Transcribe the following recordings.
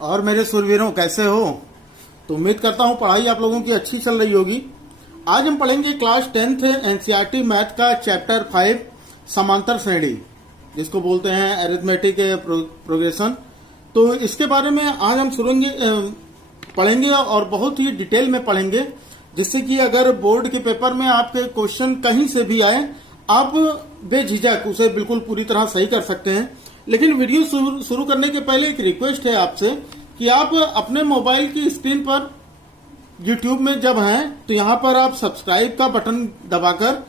और मेरे सुरवीरों कैसे हो। तो उम्मीद करता हूँ पढ़ाई आप लोगों की अच्छी चल रही होगी। आज हम पढ़ेंगे क्लास 10th एनसीईआरटी मैथ का चैप्टर 5 समांतर श्रेणी, जिसको बोलते हैं अरिथमेटिक प्रोग्रेशन। तो इसके बारे में आज हम पढ़ेंगे और बहुत ही डिटेल में पढ़ेंगे, जिससे कि अगर बोर्ड के पेपर में आपके क्वेश्चन कहीं से भी आए आप बेझिझक उसे बिल्कुल पूरी तरह सही कर सकते हैं। लेकिन वीडियो शुरू करने के पहले एक रिक्वेस्ट है आपसे कि आप अपने मोबाइल की स्क्रीन पर YouTube में जब हैं तो यहाँ पर आप सब्सक्राइब का बटन दबाकर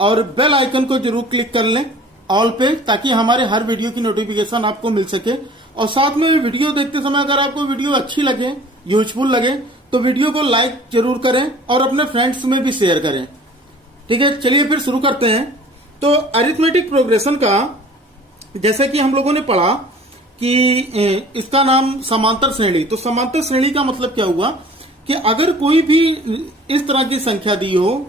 और बेल आइकन को जरूर क्लिक कर लें ऑल पे, ताकि हमारे हर वीडियो की नोटिफिकेशन आपको मिल सके। और साथ में वीडियो देखते समय अगर आपको वीडियो अच्छी लगे, यूजफुल लगे, तो वीडियो को लाइक जरूर करें और अपने फ्रेंड्स में भी शेयर करें। ठीक है, चलिए फिर शुरू करते हैं। तो अरिथमेटिक प्रोग्रेशन का जैसे कि हम लोगों ने पढ़ा कि इसका नाम समांतर श्रेणी। तो समांतर श्रेणी का मतलब क्या हुआ कि अगर कोई भी इस तरह की संख्या दी हो,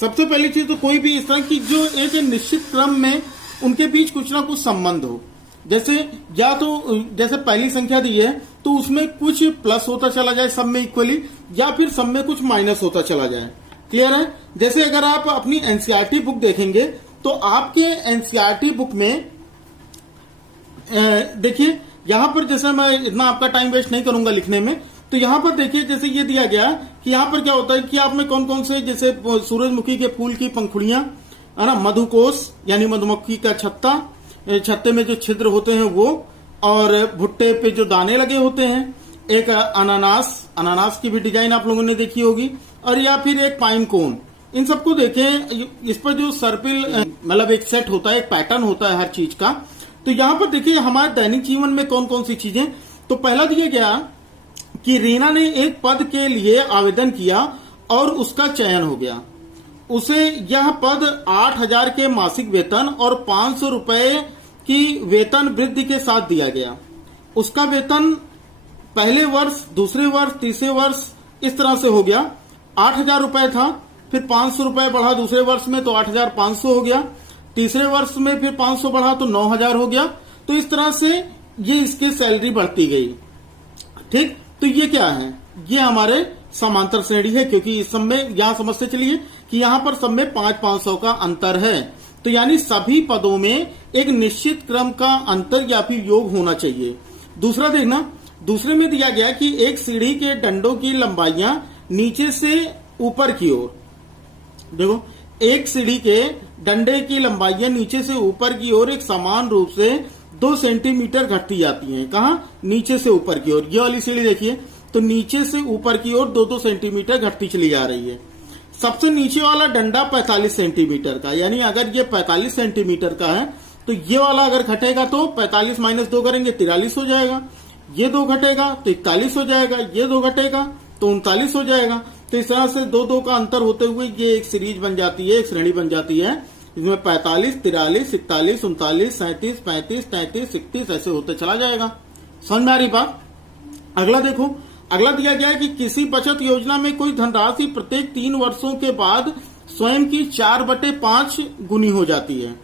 सबसे पहली चीज तो कोई भी इस तरह की जो एक निश्चित क्रम में उनके बीच कुछ ना कुछ संबंध हो। जैसे या तो जैसे पहली संख्या दी है तो उसमें कुछ प्लस होता चला जाए सब में इक्वली, या फिर सब में कुछ माइनस होता चला जाए। क्लियर है। जैसे अगर आप अपनी एनसीईआरटी बुक देखेंगे तो आपके एनसीईआरटी बुक में देखिए, यहां पर जैसे मैं इतना आपका टाइम वेस्ट नहीं करूंगा लिखने में, तो यहां पर देखिए जैसे ये दिया गया कि यहां पर क्या होता है कि आप में कौन कौन से, जैसे सूरजमुखी के फूल की पंखुड़ियां है ना, मधुकोश यानी मधुमक्खी का छत्ता, छत्ते में जो छिद्र होते हैं वो, और भुट्टे पे जो दाने लगे होते हैं, एक अनानास की भी डिजाइन आप लोगों ने देखी होगी, और या फिर एक पाइन कोन। इन सबको देखें, इस पर जो सर्पिल मतलब एक सेट होता है, एक पैटर्न होता है हर चीज का। तो यहां पर देखिए हमारे दैनिक जीवन में कौन कौन सी चीजें। तो पहला दिया गया कि रीना ने एक पद के लिए आवेदन किया और उसका चयन हो गया। उसे यह पद 8,000 के मासिक वेतन और 500 रुपए की वेतन वृद्धि के साथ दिया गया। उसका वेतन पहले वर्ष, दूसरे वर्ष, तीसरे वर्ष इस तरह से हो गया। 8,000 रुपए था, फिर 500 रुपए बढ़ा दूसरे वर्ष में तो 8,500 हो गया, तीसरे वर्ष में फिर 500 बढ़ा तो 9,000 हो गया। तो इस तरह से ये इसकी सैलरी बढ़ती गई। ठीक, तो ये क्या है, ये हमारे समांतर श्रेणी है, क्योंकि इस सब में यहां समझते चलिए कि यहां पर सब में 500 का अंतर है। तो यानी सभी पदों में एक निश्चित क्रम का अंतर या फिर योग होना चाहिए। दूसरा देखना, दूसरे में दिया गया कि एक सीढ़ी के डंडों की लंबाइयां नीचे से ऊपर की ओर, देखो एक सीढ़ी के डंडे की लंबाइयां नीचे से ऊपर की ओर एक समान रूप से 2 सेंटीमीटर घटती जाती हैं। कहां? नीचे से ऊपर की ओर। ये वाली सीढ़ी देखिए, तो नीचे से ऊपर की ओर 2-2 सेंटीमीटर घटती चली जा रही है। सबसे नीचे वाला डंडा 45 सेंटीमीटर का, यानी अगर ये 45 सेंटीमीटर का है तो ये वाला अगर घटेगा तो 45 - 2 करेंगे 43 हो जाएगा। ये 2 घटेगा तो 41 हो जाएगा, ये 2 घटेगा तो 39 हो जाएगा। तो इस तरह से 2-2 का अंतर होते हुए ये एक सीरीज बन जाती है, एक श्रेणी बन जाती है, इसमें 45, 43, 41, 39, 37, 35, 33, 31 ऐसे होते चला जाएगा। समझ में आ रही बात। अगला देखो, अगला दिया गया है कि किसी बचत योजना में कोई धनराशि प्रत्येक 3 वर्षों के बाद स्वयं की 4/5 गुनी हो जाती है।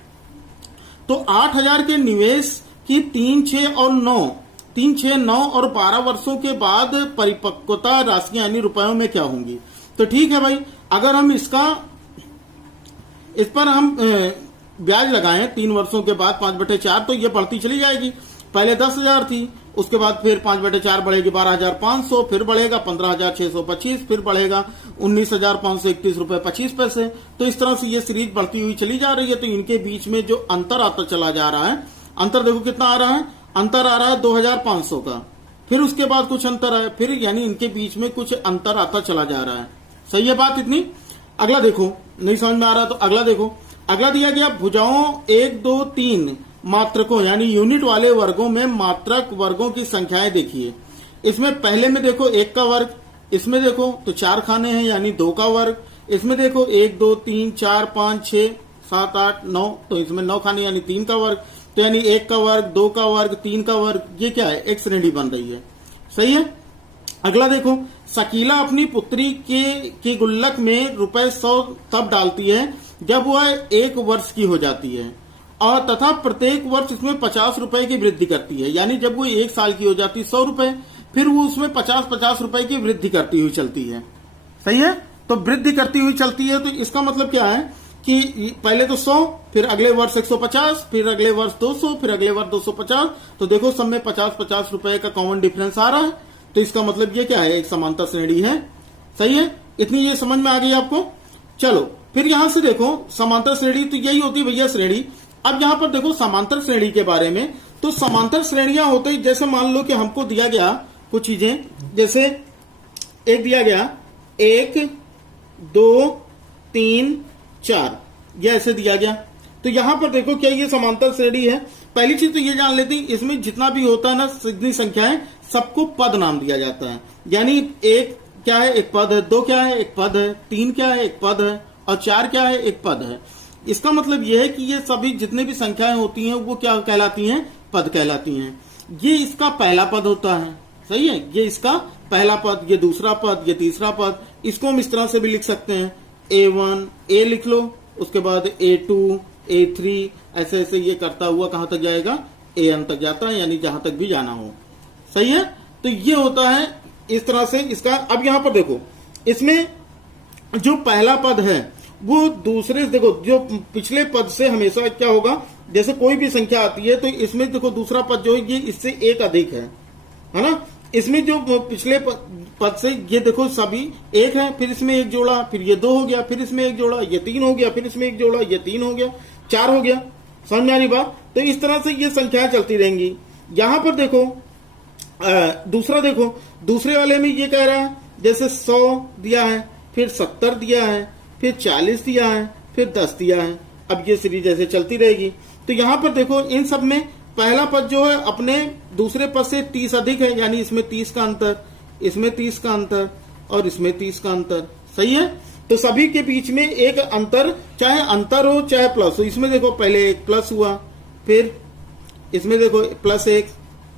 तो 8,000 के निवेश की 3, 6 और 9 और 12 वर्षों के बाद परिपक्वता राशियां यानी रुपयों में क्या होंगी। तो ठीक है भाई, अगर हम इस पर हम ब्याज लगाएं 3 वर्षों के बाद 5/4, तो ये बढ़ती चली जाएगी। पहले 10,000 थी, उसके बाद फिर 5/4 बढ़ेगी 12,500, फिर बढ़ेगा 15,625, फिर बढ़ेगा 19,531 रुपए 25 पैसे। तो इस तरह से ये सीरीज बढ़ती हुई चली जा रही है। तो इनके बीच में जो अंतर आता चला जा रहा है, अंतर देखो कितना आ रहा है, अंतर आ रहा है 2,500 का, फिर उसके बाद कुछ अंतर है, फिर यानी इनके बीच में कुछ अंतर आता चला जा रहा है। सही है बात इतनी। अगला देखो, नहीं समझ में आ रहा तो अगला देखो। अगला दिया गया भुजाओं 1, 2, 3 मात्रकों यानी यूनिट वाले वर्गों में मात्रक वर्गों की संख्याएं देखिए। इसमें पहले में देखो 1 का वर्ग, इसमें देखो तो 4 खाने हैं यानी 2 का वर्ग, इसमें देखो 1, 2, 3, 4, 5, 6, 7, 8, 9, तो इसमें 9 खाने यानी 3 का वर्ग। तो यानी 1 का वर्ग, 2 का वर्ग, 3 का वर्ग, ये क्या है, एक श्रेणी बन रही है। सही है। अगला देखो, शकीला अपनी पुत्री के गुल्लक में ₹100 तब डालती है जब वह 1 वर्ष की हो जाती है, और तथा प्रत्येक वर्ष इसमें 50 रुपए की वृद्धि करती है। यानी जब वो 1 साल की हो जाती है 100 रुपए, फिर वो उसमें 50-50 रुपए की वृद्धि करती हुई चलती है। सही है, तो वृद्धि करती हुई चलती है, तो इसका मतलब क्या है कि पहले तो 100, फिर अगले वर्ष 150, फिर अगले वर्ष 200, फिर अगले वर्ष 250। तो देखो सब में 50-50 रुपए का कॉमन डिफरेंस आ रहा है, तो इसका मतलब ये क्या है, एक समांतर श्रेणी है। सही है, इतनी ये समझ में आ गई आपको। चलो फिर यहां से देखो समांतर श्रेणी, तो यही होती है भैया श्रेणी। अब यहां पर देखो समांतर श्रेणी के बारे में, तो समांतर श्रेणियां होते ही जैसे मान लो कि हमको दिया गया कुछ चीजें, जैसे एक दिया गया 1 2 3 4, ये ऐसे दिया गया। तो यहां पर देखो क्या ये समांतर श्रेणी है। पहली चीज तो ये जान लेते हैं, इसमें जितना भी होता है ना, जितनी संख्या है सबको पद नाम दिया जाता है। यानी 1 क्या है, एक पद है, 2 क्या है, एक पद है, 3 क्या है, एक पद है, और 4 क्या है, एक पद है। इसका मतलब यह है कि ये सभी जितने भी संख्याएं होती हैं वो क्या कहलाती हैं, पद कहलाती हैं। ये इसका पहला पद होता है। सही है, ये इसका पहला पद, ये दूसरा पद, ये तीसरा पद। इसको हम इस तरह से भी लिख सकते हैं, A1 A लिख लो, उसके बाद A2 A3, ऐसे ऐसे ये करता हुआ कहां तक जाएगा, AN तक जाता है, यानी जहां तक भी जाना हो। सही है, तो ये होता है इस तरह से इसका। अब यहां पर देखो, इसमें जो पहला पद है वो दूसरे, देखो जो पिछले पद से हमेशा क्या होगा, जैसे कोई भी संख्या आती है तो इसमें देखो दूसरा पद जो है ये इससे एक अधिक है ना। इसमें जो पिछले पद से ये देखो सभी एक है, फिर इसमें एक जोड़ा, फिर ये 2 हो गया, फिर इसमें एक जोड़ा, ये 3 हो गया, फिर इसमें एक जोड़ा, ये 3 हो गया, 4 हो गया। समझ में आ रही बात। तो इस तरह से ये संख्याएं चलती रहेंगी। यहां पर देखो दूसरा, देखो दूसरे वाले में ये कह रहा है, जैसे 100 दिया है, फिर 70 दिया है, फिर 40 दिया है, फिर 10 दिया है। अब ये सीरीज ऐसे चलती रहेगी। तो यहां पर देखो इन सब में पहला पद जो है अपने दूसरे पद से 30 अधिक है, यानी इसमें 30 का अंतर, इसमें 30 का अंतर, और इसमें 30 का अंतर। सही है, तो सभी के बीच में एक अंतर, चाहे अंतर हो चाहे प्लस हो। इसमें देखो पहले एक प्लस हुआ, फिर इसमें देखो +1,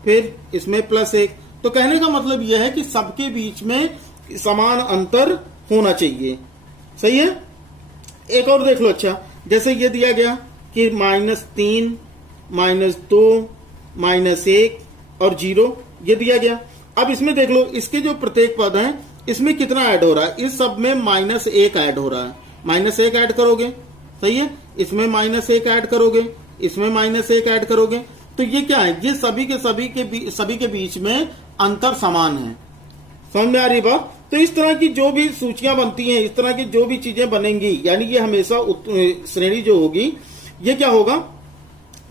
फिर इसमें +1। तो कहने का मतलब यह है कि सबके बीच में समान अंतर होना चाहिए। सही है, एक और देख लो। अच्छा, जैसे ये दिया गया कि -3 -2 -1 और 0, ये दिया गया। अब इसमें देख लो, इसके जो प्रत्येक पद हैं इसमें कितना ऐड हो रहा है, इस सब में -1 ऐड हो रहा है। -1 ऐड करोगे, सही है, इसमें -1 ऐड करोगे, इसमें -1 ऐड करोगे, तो ये क्या है, ये सभी के बीच में अंतर समान है। समझ में आ रही बात। तो इस तरह की जो भी सूचियां बनती हैं, इस तरह की जो भी चीजें बनेंगी, यानी ये हमेशा श्रेणी जो होगी, ये क्या होगा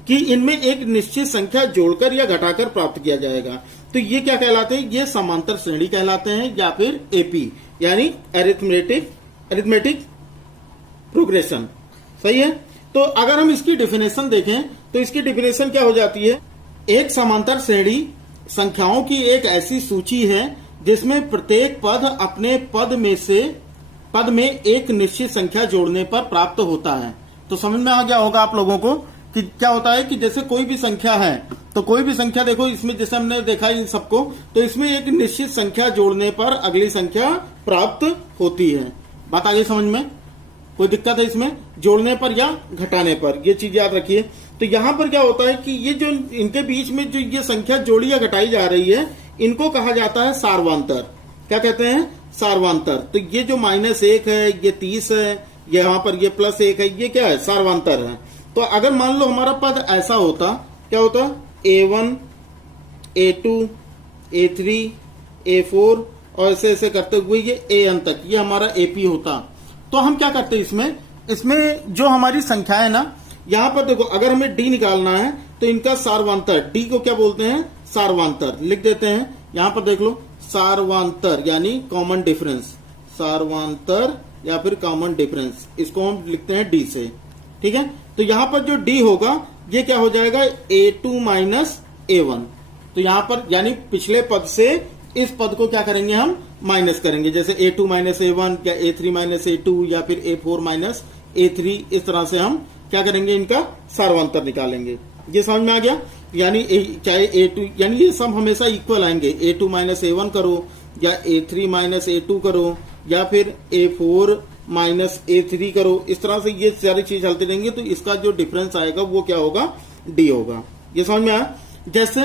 कि इनमें एक निश्चित संख्या जोड़कर या घटाकर प्राप्त किया जाएगा। तो ये क्या कहलाते हैं, ये समांतर श्रेणी कहलाते हैं, या फिर एपी यानी अरिथमेटिक प्रोग्रेशन। सही है, तो अगर हम इसकी डेफिनेशन देखें तो इसकी डेफिनेशन क्या हो जाती है, एक समांतर श्रेणी संख्याओं की एक ऐसी सूची है जिसमें प्रत्येक पद अपने पद में एक निश्चित संख्या जोड़ने पर प्राप्त होता है। तो समझ में आ गया होगा आप लोगों को कि क्या होता है कि जैसे कोई भी संख्या है, तो कोई भी संख्या देखो, इसमें जैसे हमने देखा इन सबको, तो इसमें एक निश्चित संख्या जोड़ने पर अगली संख्या प्राप्त होती है। बात आ गई समझ में, कोई दिक्कत है इसमें, जोड़ने पर या घटाने पर, ये चीज याद रखिए। तो यहां पर क्या होता है कि ये जो इनके बीच में जो ये संख्या जोड़ी या घटाई जा रही है, इनको कहा जाता है सार्वांतर। क्या कहते हैं, सार्वांतर। तो ये जो -1 है, ये 30 है, यहाँ पर ये +1 है, ये क्या है, सार्वांतर है। तो अगर मान लो हमारा पद ऐसा होता, क्या होता, A1 A2 A3 A4 और ऐसे ऐसे करते हुए ये AN तक, ये हमारा AP होता। तो हम क्या करते हैं, इसमें जो हमारी संख्या है ना, यहां पर देखो अगर हमें D निकालना है तो इनका सार्वांतर, D को क्या बोलते हैं, सार्वांतर लिख देते हैं। यहां पर देख लो, सार्वांतर यानी कॉमन डिफरेंस, सार्वांतर या फिर कॉमन डिफरेंस, इसको हम लिखते हैं D से। ठीक है, तो यहां पर जो D होगा ये क्या हो जाएगा, A2 -A1। तो यहां पर यानी पिछले पद से इस पद को क्या करेंगे, हम माइनस करेंगे, जैसे A2 -A1 या A3 -A2 या फिर A4 -A3, इस तरह से हम क्या करेंगे, इनका सार्वांतर निकालेंगे। ये समझ में आ गया। यानी चाहे A2, यानी ये सब हमेशा इक्वल आएंगे, A2 -A1 करो या A3 -A2 करो या फिर A4 -A3 करो, इस तरह से ये सारी चीज चलती रहेंगी। तो इसका जो डिफरेंस आएगा वो क्या होगा, D होगा। ये समझ में आया। जैसे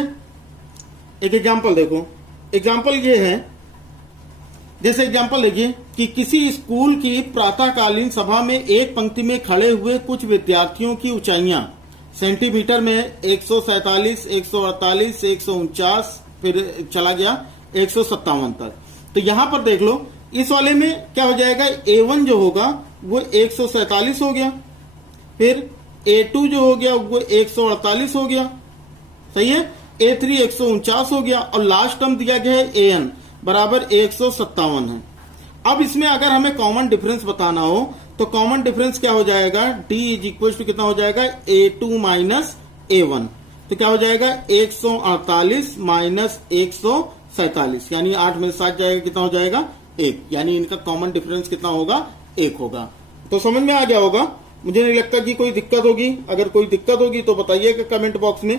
एक एग्जांपल देखो, एग्जाम्पल ये है, जैसे एग्जाम्पल देखिए कि किसी स्कूल की प्रातःकालीन सभा में एक पंक्ति में खड़े हुए कुछ विद्यार्थियों की ऊंचाइयां सेंटीमीटर में 147, 148, 149, फिर चला गया 157 तक। तो यहां पर देख लो, इस वाले में क्या हो जाएगा, A1 जो होगा वो 147 हो गया, फिर A2 जो हो गया वो 148 हो गया, सही है, A3 149 हो गया, और लास्ट टर्म दिया गया है AN बराबर 157 है। अब इसमें अगर हमें कॉमन डिफरेंस बताना हो तो कॉमन डिफरेंस क्या हो जाएगा, D इज इक्वल टू कितना हो जाएगा, A2 माइनस A1। तो क्या हो जाएगा, 148 माइनस 147, यानी 8 में 7 जाएगा, कितना हो जाएगा, 1, यानी इनका कॉमन डिफरेंस कितना होगा, 1 होगा। तो समझ में आ गया होगा, मुझे नहीं लगता कि कोई दिक्कत होगी। अगर कोई दिक्कत होगी तो बताइएगा कमेंट बॉक्स में,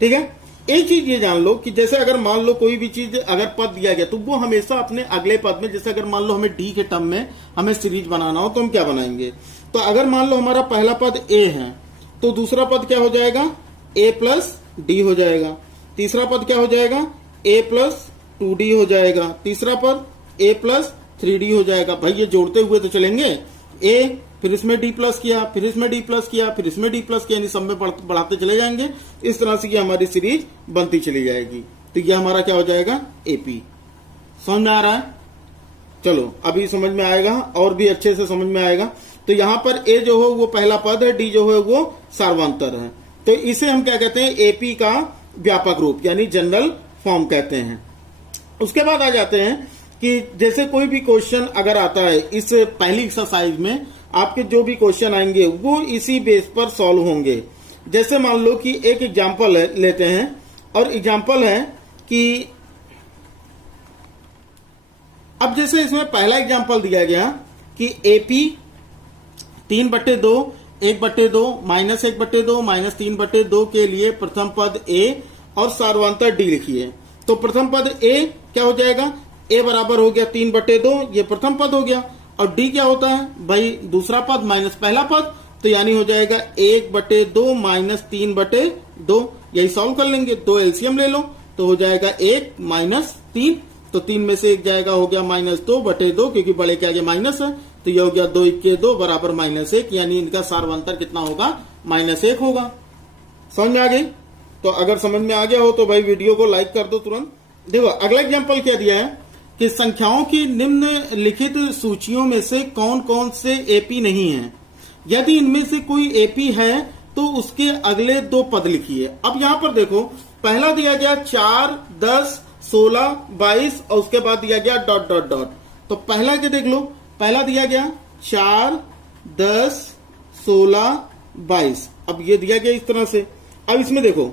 ठीक है। एक चीज ये जान लो कि जैसे अगर मान लो कोई भी चीज अगर पद दिया गया तो वो हमेशा अपने अगले पद में, जैसे अगर मान लो हमें डी के टर्म में हमें सीरीज बनाना हो तो हम क्या बनाएंगे, तो अगर मान लो हमारा पहला पद ए है तो दूसरा पद क्या हो जाएगा, ए प्लस डी हो जाएगा, तीसरा पद क्या हो जाएगा, ए प्लस 2d हो जाएगा, तीसरा पद ए प्लस 3d हो जाएगा। भाई ये जोड़ते हुए तो चलेंगे, ए फिर इसमें डी प्लस किया, फिर इसमें डी प्लस किया, फिर इसमें डी प्लस किया, यानी सब में बढ़ाते चले जाएंगे। इस तरह से ये हमारी सीरीज बनती चली जाएगी। तो ये हमारा क्या हो जाएगा, एपी। समझ में आ रहा है, चलो अभी समझ में आएगा और भी अच्छे से समझ में आएगा। तो यहां पर ए जो हो वो पहला पद है, डी जो है वो सार्वंतर है। तो इसे हम क्या कहते हैं, एपी का व्यापक रूप यानी जनरल फॉर्म कहते हैं। उसके बाद आ जाते हैं कि जैसे कोई भी क्वेश्चन अगर आता है, इस पहली एक्सरसाइज में आपके जो भी क्वेश्चन आएंगे वो इसी बेस पर सॉल्व होंगे। जैसे मान लो कि एक एग्जांपल लेते हैं, और एग्जांपल है कि अब जैसे इसमें पहला एग्जांपल दिया गया कि एपी 3/2, 1/2, -1/2, -3/2 के लिए प्रथम पद ए और सार्वंतर डी लिखिए। तो प्रथम पद ए क्या हो जाएगा, ए बराबर हो गया 3/2, ये प्रथम पद हो गया, और डी क्या होता है भाई, दूसरा पद माइनस पहला पद, तो यानी हो जाएगा 1/2 माइनस 3/2। यही सॉल्व कर लेंगे, 2 एलसीएम ले लो तो हो जाएगा 1 माइनस 3, तो 3 में से 1 जाएगा, हो गया -2/2, क्योंकि बड़े के आगे माइनस है, तो ये हो गया 2 × 2 बराबर -1, यानी इनका सार्वंतर कितना होगा, -1 होगा। समझ में आ गई। तो अगर समझ में आ गया हो तो भाई वीडियो को लाइक कर दो तुरंत। देखो अगला एग्जाम्पल क्या दिया है कि संख्याओं की निम्नलिखित सूचियों में से कौन कौन से एपी नहीं है। यदि इनमें से कोई एपी है तो उसके अगले 2 पद लिखिए। अब यहां पर देखो, पहला दिया गया 4, 10, 16, 22, और उसके बाद दिया गया ... तो पहला के देख लो, पहला दिया गया 4, 10, 16, 22। अब ये दिया गया इस तरह से। अब इसमें देखो,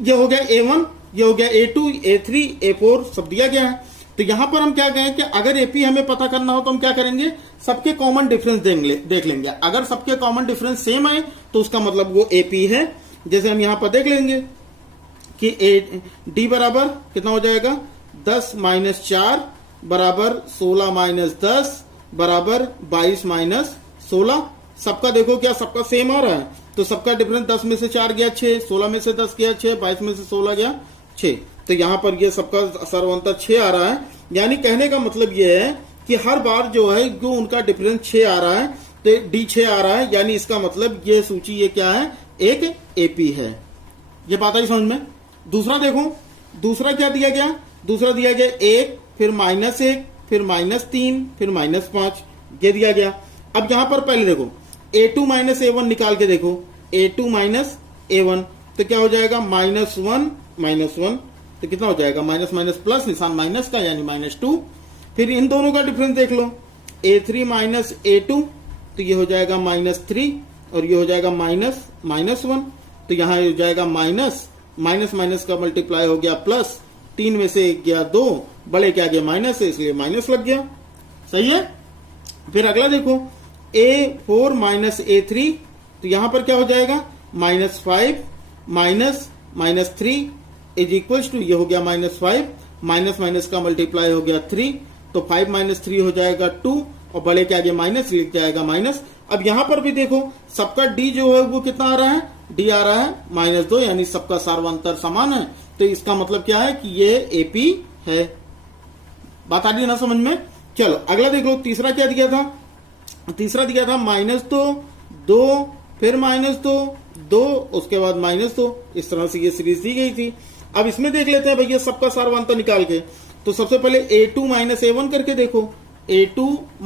ये हो गया A1, ये हो गया A2, A3, A4 सब दिया गया है। तो यहां पर हम क्या कहें कि अगर एपी हमें पता करना हो तो हम क्या करेंगे, सबके कॉमन डिफरेंस देख लेंगे। अगर सबके कॉमन डिफरेंस सेम आए तो उसका मतलब वो एपी है। जैसे हम यहां पर देख लेंगे कि डी बराबर कितना हो जाएगा, 10 - 4 बराबर 16 - 10 बराबर 22 - 16। सबका देखो क्या सबका सेम आ रहा है, तो सबका डिफरेंस 10 में से 4 गया 6, 16 में से 10 गया 6, 22 में से 16 गया 6। तो यहां पर ये सबका सार्वंतर 6 आ रहा है। यानी कहने का मतलब ये है कि हर बार जो है जो उनका डिफरेंस 6 आ रहा है, तो डी 6 आ रहा है, यानी इसका मतलब ये सूची ये क्या है, एक एपी है। ये बात आई समझ में। दूसरा देखो, दूसरा क्या दिया गया, दूसरा दिया गया 1, फिर -1, फिर -3, फिर -5, ये दिया गया। अब यहां पर पहले देखो A2 - A1 निकाल के देखो, A2 - A1 तो क्या हो जाएगा, -1 - 1, तो कितना हो जाएगा, माइनस प्लस, निशान माइनस का यानी -2। फिर इन दोनों का डिफरेंस देख लो, A3 - A2 तो ये हो जाएगा -3, और ये हो जाएगा -1, तो यहां हो जाएगा माइनस का मल्टीप्लाई हो गया प्लस, 3 में से 1 गया 2, बड़े के आगे माइनस है इसलिए माइनस लग गया, सही है। फिर अगला देखो A4 - A3 तो यहां पर क्या हो जाएगा, -5 -3 इज इक्वल टू, ये हो गया -5, माइनस का मल्टीप्लाई हो गया 3, तो 5 - 3 हो जाएगा 2, और बड़े के आगे माइनस लिख जाएगा माइनस। अब यहां पर भी देखो सबका डी जो है वो कितना आ रहा है, डी आ रहा है -2, यानी सबका सार्वंतर समान है, तो इसका मतलब क्या है कि ये एपी है। बात आ रही है ना समझ में? चलो अगला देख लो, तीसरा क्या दिया था? तीसरा दिया था -2, फिर -2, उसके बाद -2। इस तरह से ये सीरीज दी गई थी। अब इसमें देख लेते हैं भैया सबका सारवांतर निकाल के। तो सबसे पहले a2 - a1 करके देखो, a2 -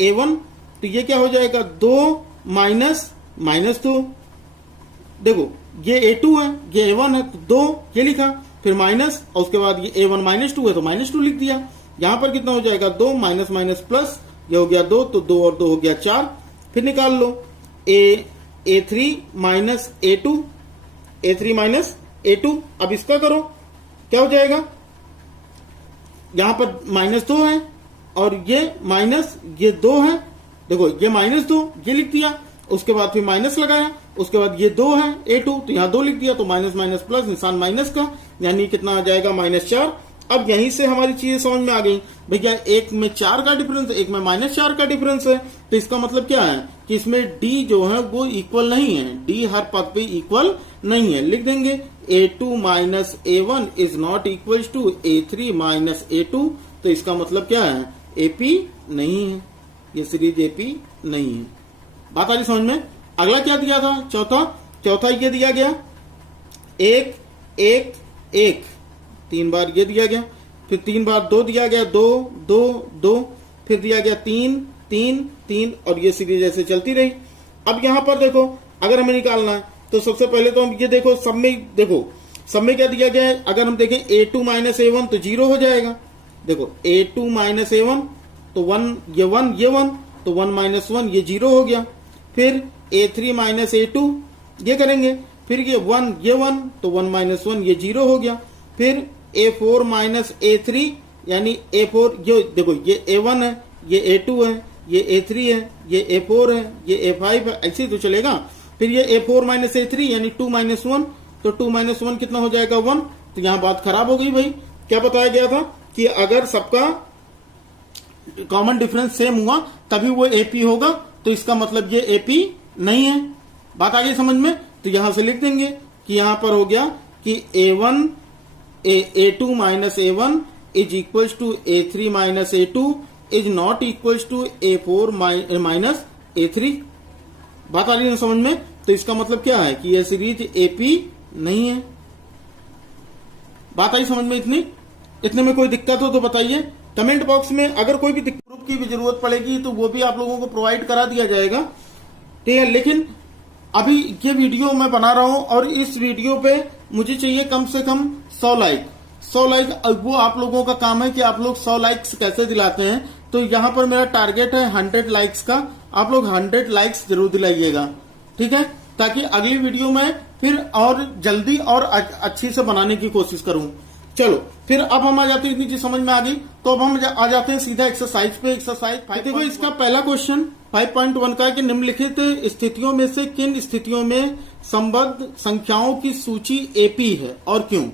a1, तो ये क्या हो जाएगा? 2 -2। देखो ये a2 है, ये a1 है, तो 2 ये लिखा, फिर माइनस, और उसके बाद ये a1 -2 है तो -2 लिख दिया। यहां पर कितना हो जाएगा? 2 माइनस प्लस, ये हो गया 2, तो 2 और 2 हो गया 4। फिर निकाल लो a3 - a2, a3 - a2। अब इसका करो, क्या हो जाएगा? यहां पर -2 है और ये माइनस, ये 2 है। देखो ये -2 ये लिख दिया, उसके बाद फिर माइनस लगाया, उसके बाद ये 2 है a2, तो यहां 2 लिख दिया, तो माइनस प्लस, निशान माइनस का, यानी कितना आ जाएगा? -4। अब यहीं से हमारी चीजें समझ में आ गई भैया, एक में 4 का डिफरेंस है, एक में -4 का डिफरेंस है। तो इसका मतलब क्या है कि इसमें d जो है वो इक्वल नहीं है, d हर पद पे इक्वल नहीं है। लिख देंगे a2 - a1 is not equal to a3 - a2। तो इसका मतलब क्या है? AP नहीं है, ये सीरीज AP नहीं है। बात आ रही समझ में? अगला क्या दिया था? चौथा ये दिया गया 1 1 1, 3 बार ये दिया गया, फिर 3 बार 2 दिया गया, 2 2 2, फिर दिया गया 3 3 3, और ये सीरीज ऐसे चलती रही। अब यहां पर देखो, अगर हमें निकालना है तो सबसे पहले तो हम ये देखो, सब में क्या दिया गया है? अगर हम देखें a2 - a1 तो 0 हो जाएगा। देखो a2 - a1 तो 1 ये 1 तो 1 - 1 ये 0 हो गया। फिर a3 - a2 ये करेंगे, फिर ये 1 तो 1 - 1 ये 0 हो गया। फिर a4 - a3, यानी a4, ये देखो ये a1 है, ये a2 है, ये a3 है, ये a4 है, ये a5 है, ऐसे ही तो चलेगा। फिर ये a4 - a3 यानी 2 - 1, तो 2 - 1 कितना हो जाएगा? 1। तो यहां बात खराब हो गई भाई। क्या बताया गया था कि अगर सबका कॉमन डिफरेंस सेम हुआ तभी वो AP होगा, तो इसका मतलब ये AP नहीं है। बात आ गई समझ में? तो यहां से लिख देंगे कि यहां पर हो गया कि a2 - a1 is equal to a3 - a2 is not equal to a4 - a3। बात आ रही है समझ में? तो इसका मतलब क्या है कि यह सीरीज AP नहीं है। बात आई समझ में? इतने में कोई दिक्कत हो तो बताइए कमेंट बॉक्स में। अगर कोई भी प्रूफ की भी जरूरत पड़ेगी तो वो भी आप लोगों को प्रोवाइड करा दिया जाएगा, ठीक है। लेकिन अभी ये वीडियो मैं बना रहा हूं और इस वीडियो पे मुझे चाहिए कम से कम 100 लाइक। वो आप लोगों का काम है कि आप लोग 100 लाइक्स कैसे दिलाते हैं। तो यहां पर मेरा टारगेट है 100 लाइक्स का। आप लोग 100 लाइक्स जरूर दिलाइएगा, ठीक है, ताकि अगली वीडियो में फिर और जल्दी और अच्छी से बनाने की कोशिश करूं। चलो फिर अब हम आ जाते हैं, इतनी चीज समझ में आ गई तो अब हम आ जाते हैं सीधा एक्सरसाइज पे। एक्सरसाइज 5 देखो, इसका पहला क्वेश्चन 5.1 का है कि निम्नलिखित स्थितियों में से किन स्थितियों में संबद्ध संख्याओं की सूची AP है और क्यों।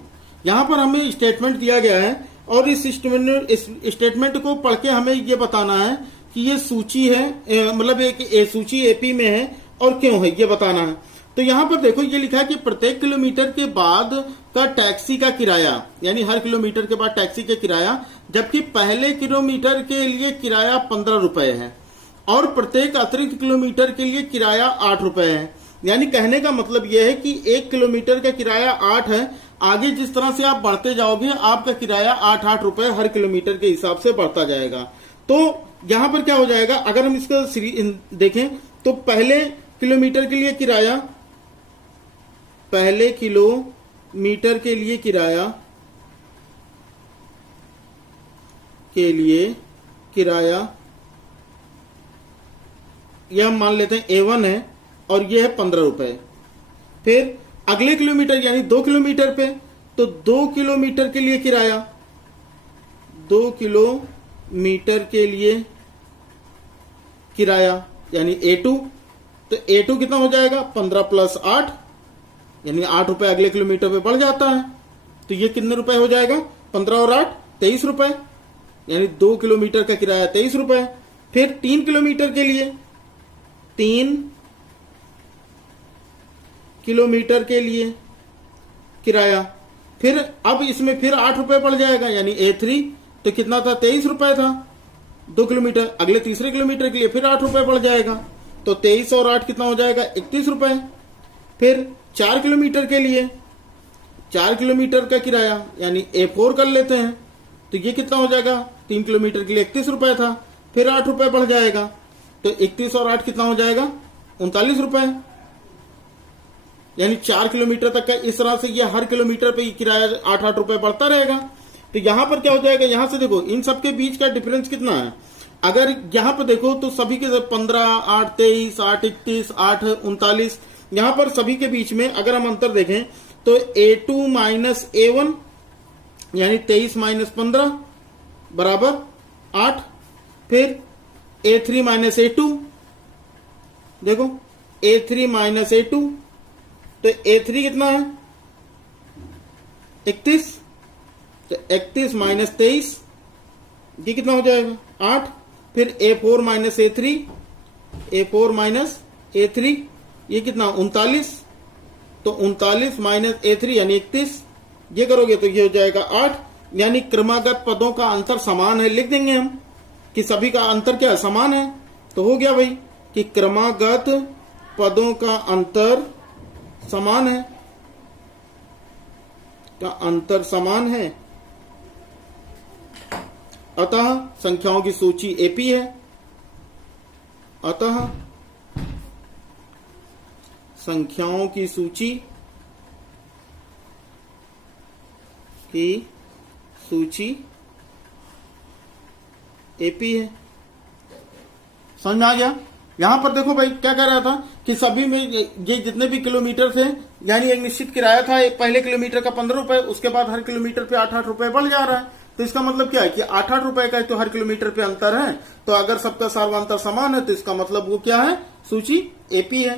यहां पर हमें स्टेटमेंट दिया गया है और इस स्टेटमेंट को पढ़ के हमें ये बताना है कि ये सूची है, मतलब एक सूची AP में है और क्यों है, ये बताना है। तो यहां पर देखो ये लिखा है कि प्रत्येक किलोमीटर के बाद का टैक्सी का किराया, यानी हर किलोमीटर के बाद टैक्सी का किराया, जबकि पहले किलोमीटर के लिए किराया 15 रुपए है और प्रत्येक अतिरिक्त किलोमीटर के लिए किराया 8 रुपए है। यानी कहने का मतलब यह है कि 1 किलोमीटर का किराया 8 है, आगे जिस तरह से आप बढ़ते जाओगे आपका किराया 8 रुपए हर किलोमीटर के हिसाब से बढ़ता जाएगा। तो यहां पर क्या हो जाएगा, अगर हम इसका देखें तो पहले किलोमीटर के लिए किराया, पहले किलोमीटर के लिए किराया यह हम मान लेते हैं A1 है और यह है 15 रुपए। फिर अगले किलोमीटर यानी 2 किलोमीटर पे, तो 2 किलोमीटर के लिए किराया, 2 किलोमीटर के लिए किराया यानी A2, तो A2 कितना हो जाएगा 15 + 8 यानी 8 रुपए अगले किलोमीटर पे बढ़ जाता है। तो ये कितने रुपए हो जाएगा, 15 और 8 23 रुपए, यानी 2 किलोमीटर का किराया 23 रुपए। फिर 3 किलोमीटर के लिए, 3 किलोमीटर के लिए किराया फिर अब इसमें फिर 8 रुपए पड़ जाएगा, यानी A3 तो कितना था, 23 रुपए था 2 किलोमीटर। अगले तीसरे किलोमीटर के लिए फिर 8 रुपए पड़ जाएगा, तो 23 और 8 कितना हो जाएगा, 31 रुपए। फिर 4 किलोमीटर के लिए 4 किलोमीटर का किराया यानी A4 कर लेते हैं, तो ये कितना हो जाएगा, 3 किलोमीटर के लिए 31 रुपए था, फिर 8 रुपए बढ़ जाएगा, तो 31 और 8 कितना हो जाएगा, 39 रुपए। यानी 4 किलोमीटर तक का इस तरह से ये हर किलोमीटर पे किराया 8-8 रुपए बढ़ता रहेगा। तो यहां पर क्या हो जाएगा, यहां से देखो इन सबके बीच का डिफरेंस कितना है। अगर यहां पर देखो तो सभी के 15, 8, 23, 8, 31, 8, 39, यहां पर सभी के बीच में अगर हम अंतर देखें तो A2 माइनस A1 यानी 23 माइनस 15 बराबर 8। फिर A3 माइनस A2, देखो A3 माइनस A2, तो A3 कितना है, 31, तो 31 माइनस 23 ये कितना हो जाएगा, 8। फिर A4 minus A3, A4 minus A3 ये कितना, 39, तो 39 माइनस A3 यानी 31, ये करोगे तो ये हो जाएगा 8। यानी क्रमागत पदों का अंतर समान है, लिख देंगे हम कि सभी का अंतर क्या है, समान है। तो हो गया भाई कि क्रमागत पदों का अंतर समान है, का अंतर समान है, अतः संख्याओं की सूची AP है। अतः संख्याओं की सूची AP है। समझ में आ गया। यहां पर देखो भाई क्या कह रहा था कि सभी में ये जितने भी किलोमीटर थे यानी एक निश्चित किराया था, एक पहले किलोमीटर का 15 रुपए, उसके बाद हर किलोमीटर पे 8-8 रुपए बढ़ जा रहा है। तो इसका मतलब क्या है कि 8-8 रुपए का तो हर किलोमीटर पे अंतर है, तो अगर सबका सार्वंतर समान है तो इसका मतलब वो क्या है, सूची AP है।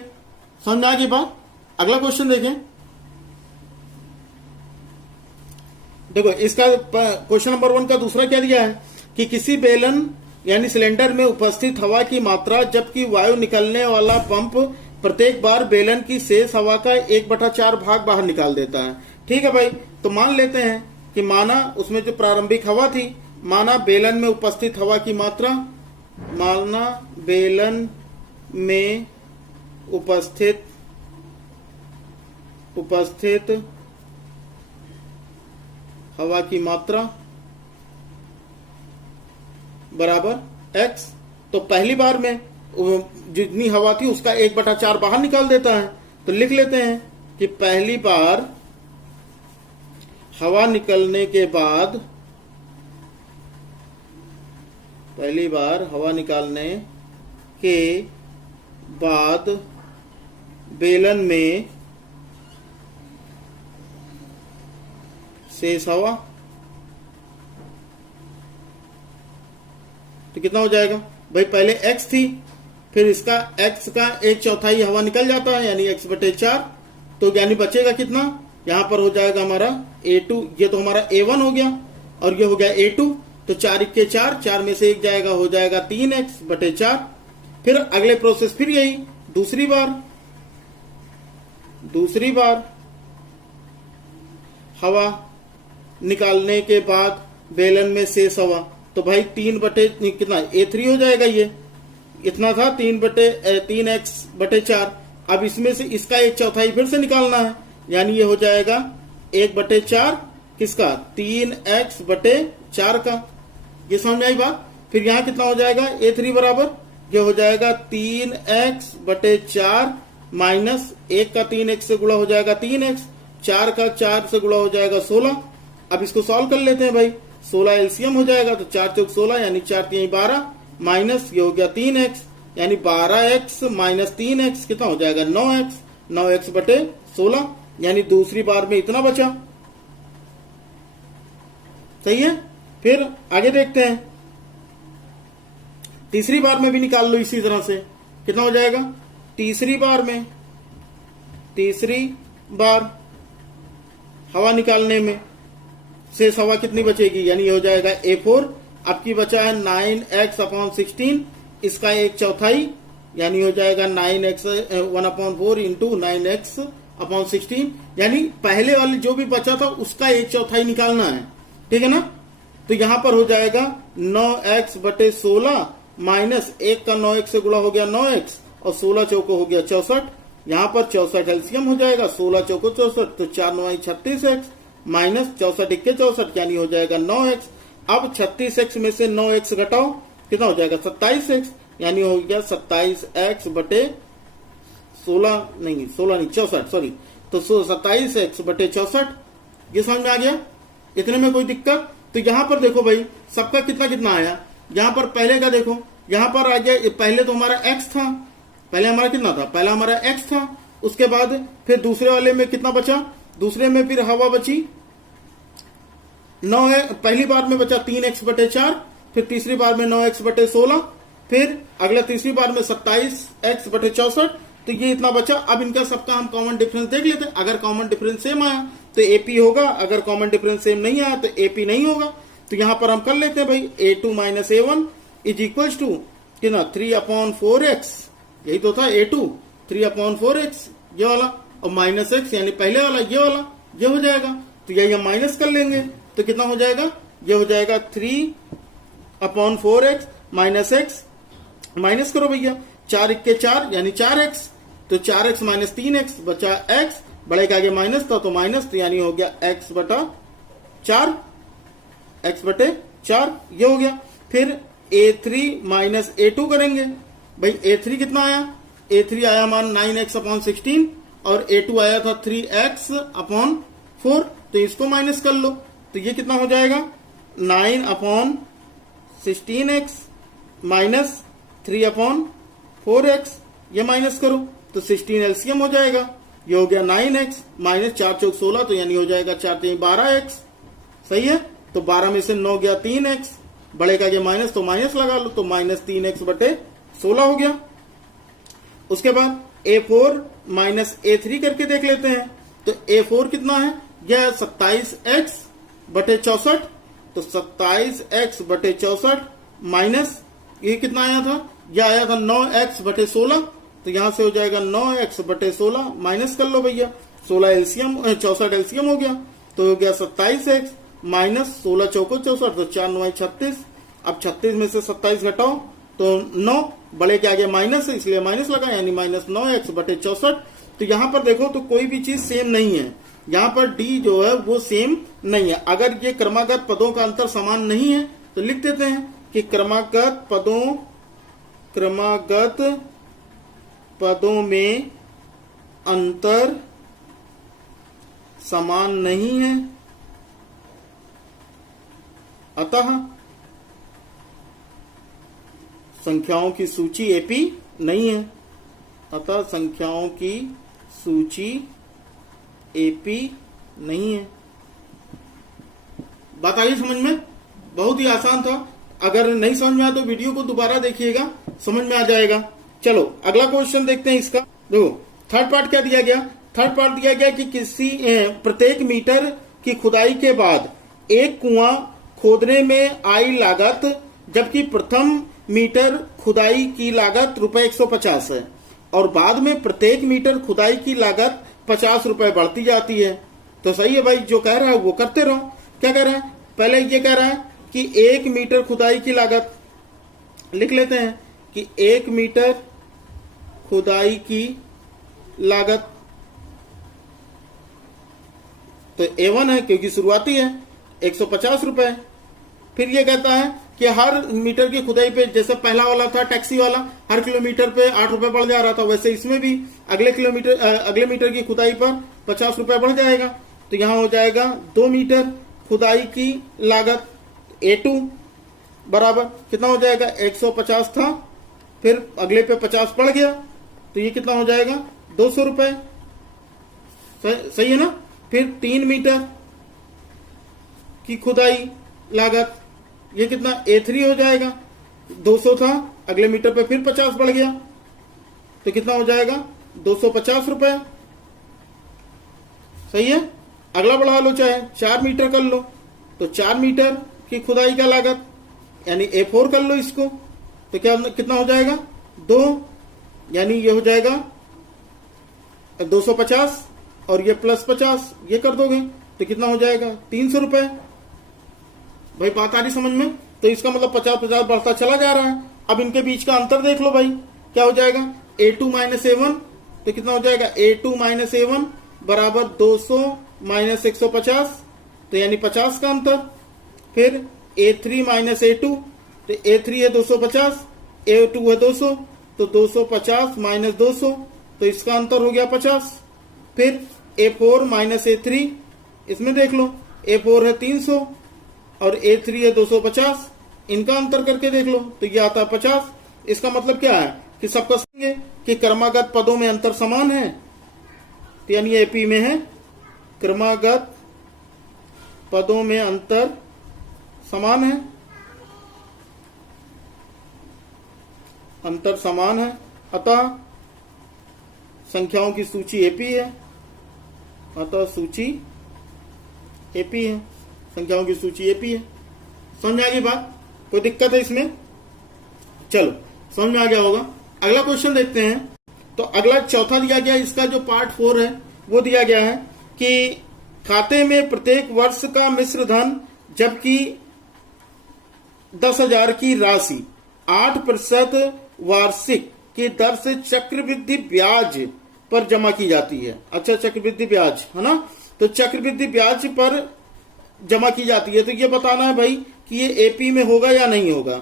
समझ में आ गई बात। अगला क्वेश्चन देखें। देखो इसका क्वेश्चन नंबर 1 का दूसरा क्या दिया है कि किसी बेलन यानी सिलेंडर में उपस्थित हवा की मात्रा जबकि वायु निकलने वाला पंप प्रत्येक बार बेलन की शेष हवा का 1/4 भाग बाहर निकाल देता है। ठीक है भाई, तो मान लेते हैं कि माना उसमें जो प्रारंभिक हवा थी, माना बेलन में उपस्थित हवा की मात्रा, माना बेलन में उपस्थित हवा की मात्रा बराबर x। तो पहली बार में जितनी हवा थी उसका 1/4 बाहर निकाल देता है, तो लिख लेते हैं कि पहली बार हवा निकलने के बाद, पहली बार हवा निकालने के बाद बेलन में शेष हवा, तो कितना हो जाएगा भाई, पहले x थी, फिर इसका x का 1/4 हवा निकल जाता है यानी x/4, तो यानी बचेगा कितना, यहां पर हो जाएगा हमारा A2, ये तो हमारा A1 हो गया और ये हो गया A2, तो 4 के 4 में से 1 जाएगा, हो जाएगा 3x/4। फिर अगले प्रोसेस फिर यही दूसरी बार हवा निकालने के बाद बेलन में शेष हवा, तो भाई 3/कितना A3 हो जाएगा, ये इतना था 3x/4। अब इसमें से इसका 1/4 फिर से निकालना है, यानी ये हो जाएगा 1/4 किसका, 3x/4 का। ये समझ आई बात। फिर यहां कितना हो जाएगा, A3 बराबर ये हो जाएगा 3x/4 माइनस 1 का 3x से गुणा हो जाएगा 3x, 4 का 4 से गुणा हो जाएगा 16। अब इसको सॉल्व कर लेते हैं भाई, 16 एलसीएम हो जाएगा, तो 4 चौक 16 यानी 4×3 12 माइनस ये हो गया 3x यानी 12x माइनस 3x कितना हो जाएगा 9x, 9x/16 यानी दूसरी बार में इतना बचा। सही है। फिर आगे देखते हैं, तीसरी बार में भी निकाल लो इसी तरह से, कितना हो जाएगा, तीसरी बार हवा निकालने में शेष हवा कितनी बचेगी, यानी ये हो जाएगा A4। अब की बचा है 9x/16, इसका 1/4 यानी हो जाएगा 9x 1/4 इंटू 9x अपॉन 16, यानी पहले वाले जो भी बचा था उसका 1/4 निकालना है, ठीक है ना। तो यहां पर हो जाएगा 9x बटे 16 माइनस 1 का 9x से गुणा हो गया 9x और 16 चौको हो गया 64। यहां पर 64 एलसीएम हो जाएगा, 16 चौको 64, तो 4 9 36x माइनस 64 इक्के 64 यानी हो जाएगा 9x। अब 36x में से 9x घटाओ, कितना हो जाएगा 27x, यानी हो गया 27x बटे 16 नहीं 64 सॉरी, तो 27x बटे 64। ये समझ में आ गया, इतने में कोई दिक्कत। तो यहां पर देखो भाई सबका कितना कितना आया, यहां पर पहले का देखो, यहां पर आ गया, पहले तो हमारा x था, पहले हमारा कितना था, पहला हमारा x था, उसके बाद फिर दूसरे वाले में कितना बचा, दूसरे में फिर हवा बची 9 है, पहली बार में बचा 3x बटे 4, फिर तीसरी बार में 9x बटे 16, फिर अगला तीसरी बार में 27x बटे 64, तो ये इतना बचा। अब इनका सबका हम कॉमन डिफरेंस देख लेते हैं, अगर कॉमन डिफरेंस सेम आया तो एपी होगा, अगर कॉमन डिफरेंस सेम नहीं आया तो एपी नहीं होगा। तो यहां पर हम कर लेते हैं भाई a2 minus a1 is equal to कितना 3/4x, यही तो था a2 3/4x ये वाला, और माइनस x यानी पहले वाला ये वाला, ये हो जाएगा। तो यही हम माइनस कर लेंगे तो कितना हो जाएगा, ये हो जाएगा 3/4x माइनस x, माइनस करो भैया 4 इक्के 4 यानी 4x, तो 4x माइनस 3x बचा x, बड़े के आगे माइनस था तो माइनस, तो यानी हो गया x बटा 4, x बटे 4 ये हो गया। फिर a3 माइनस a2 करेंगे, भाई a3 कितना आया, a3 आया मान 9x अपॉन 16 और a2 आया था 3x अपॉन 4, तो इसको माइनस कर लो, तो ये कितना हो जाएगा 9/16x माइनस 3/4x, ये माइनस करो तो 16 एलसीएम हो जाएगा, ये हो गया 9x माइनस 4 चौक 16, तो यानी हो जाएगा 4 3 12x, सही है। तो 12 में से 9 गया 3x, बड़े का आगे माइनस तो माइनस लगा लो, तो माइनस 3x बटे 16 हो गया। उसके बाद a4 माइनस a3 करके देख लेते हैं, तो a4 कितना है, यह 27x बटे 64, तो 27x बटे 64 माइनस ये कितना आया था, यह आया था 9x बटे 16, तो यहां से हो जाएगा 9x बटे 16, माइनस कर लो भैया 16 एलसीएम 64 एलसीएम हो गया, तो हो गया 27x माइनस 16 चौको 64, तो 4 9 36। अब 36 में से 27 घटाओ तो 9, बड़े के आगे माइनस है इसलिए माइनस लगा, यानी माइनस 9x बटे 64। तो यहां पर देखो तो कोई भी चीज सेम नहीं है, यहां पर डी जो है वो सेम नहीं है। अगर ये क्रमागत पदों का अंतर समान नहीं है तो लिख देते हैं कि क्रमागत पदों में अंतर समान नहीं है, अतः संख्याओं की सूची एपी नहीं है, अतः संख्याओं की सूची एपी नहीं है। बात आई समझ में, बहुत ही आसान था, अगर नहीं समझ में आया तो वीडियो को दोबारा देखिएगा, समझ में आ जाएगा। चलो अगला क्वेश्चन देखते हैं इसका। देखो थर्ड पार्ट क्या दिया गया, थर्ड पार्ट दिया गया कि किसी प्रत्येक मीटर की खुदाई के बाद एक कुआं खोदने में आई लागत, जबकि प्रथम मीटर खुदाई की लागत ₹150 है और बाद में प्रत्येक मीटर खुदाई की लागत ₹50 बढ़ती जाती है। तो सही है भाई, जो कह रहा है वो करते रहो। क्या कह रहा है, पहले ये कह रहा है कि 1 मीटर खुदाई की लागत, लिख लेते हैं कि 1 मीटर खुदाई की लागत, तो A1 है क्योंकि शुरुआती है ₹150। फिर ये कहता है कि हर मीटर की खुदाई पे, जैसे पहला वाला था टैक्सी वाला, हर किलोमीटर पे ₹8 बढ़ जा रहा था, वैसे इसमें भी अगले मीटर की खुदाई पर ₹50 बढ़ जाएगा। तो यहां हो जाएगा 2 मीटर खुदाई की लागत A2 बराबर कितना हो जाएगा, 150 था, फिर अगले पे 50 पड़ गया, तो ये कितना हो जाएगा ₹200। सही है ना। फिर 3 मीटर की खुदाई लागत, ये कितना A3 हो जाएगा, 200 था, अगले मीटर पे फिर 50 बढ़ गया, तो कितना हो जाएगा ₹250। सही है। अगला बढ़ा लो, चाहे 4 मीटर कर लो, तो 4 मीटर की खुदाई का लागत यानी A4 कर लो इसको, तो क्या कितना हो जाएगा 2, यानी ये हो जाएगा 250 और ये +50, ये कर दोगे तो कितना हो जाएगा 300 रुपए। भाई बात आ रही समझ में? तो इसका मतलब 50-50 बढ़ता चला जा रहा है। अब इनके बीच का अंतर देख लो भाई, क्या हो जाएगा A2 - A1, तो कितना हो जाएगा A2 - A1 बराबर 200 - 150, तो यानी 50 का अंतर। फिर A3 - A2, तो A3 है 250, A2 है 200, तो 250 - 200, तो इसका अंतर हो गया 50। फिर A4 - A3, इसमें देख लो A4 है 300 और A3 है 250, इनका अंतर करके देख लो तो ये आता है 50। इसका मतलब क्या है कि सबका समझेंगे कि क्रमागत पदों में अंतर समान है, तो यानी एपी में है क्रमागत पदों में अंतर समान है, अंतर समान है, अतः संख्याओं की सूची एपी है, अतः सूची एपी है, संख्याओं की सूची एपी है। समझ आ गई बात? कोई दिक्कत है इसमें? चलो समझ में आ गया होगा। अगला क्वेश्चन देखते हैं। तो अगला चौथा दिया गया, इसका जो पार्ट 4 है वो दिया गया है कि खाते में प्रत्येक वर्ष का मिश्र धन जबकि 10,000 की राशि 8% वार्षिक की दर से चक्रवृद्धि ब्याज पर जमा की जाती है। अच्छा, चक्रवृद्धि ब्याज है ना, तो चक्रवृद्धि ब्याज पर जमा की जाती है। तो ये बताना है भाई कि ये एपी में होगा या नहीं होगा।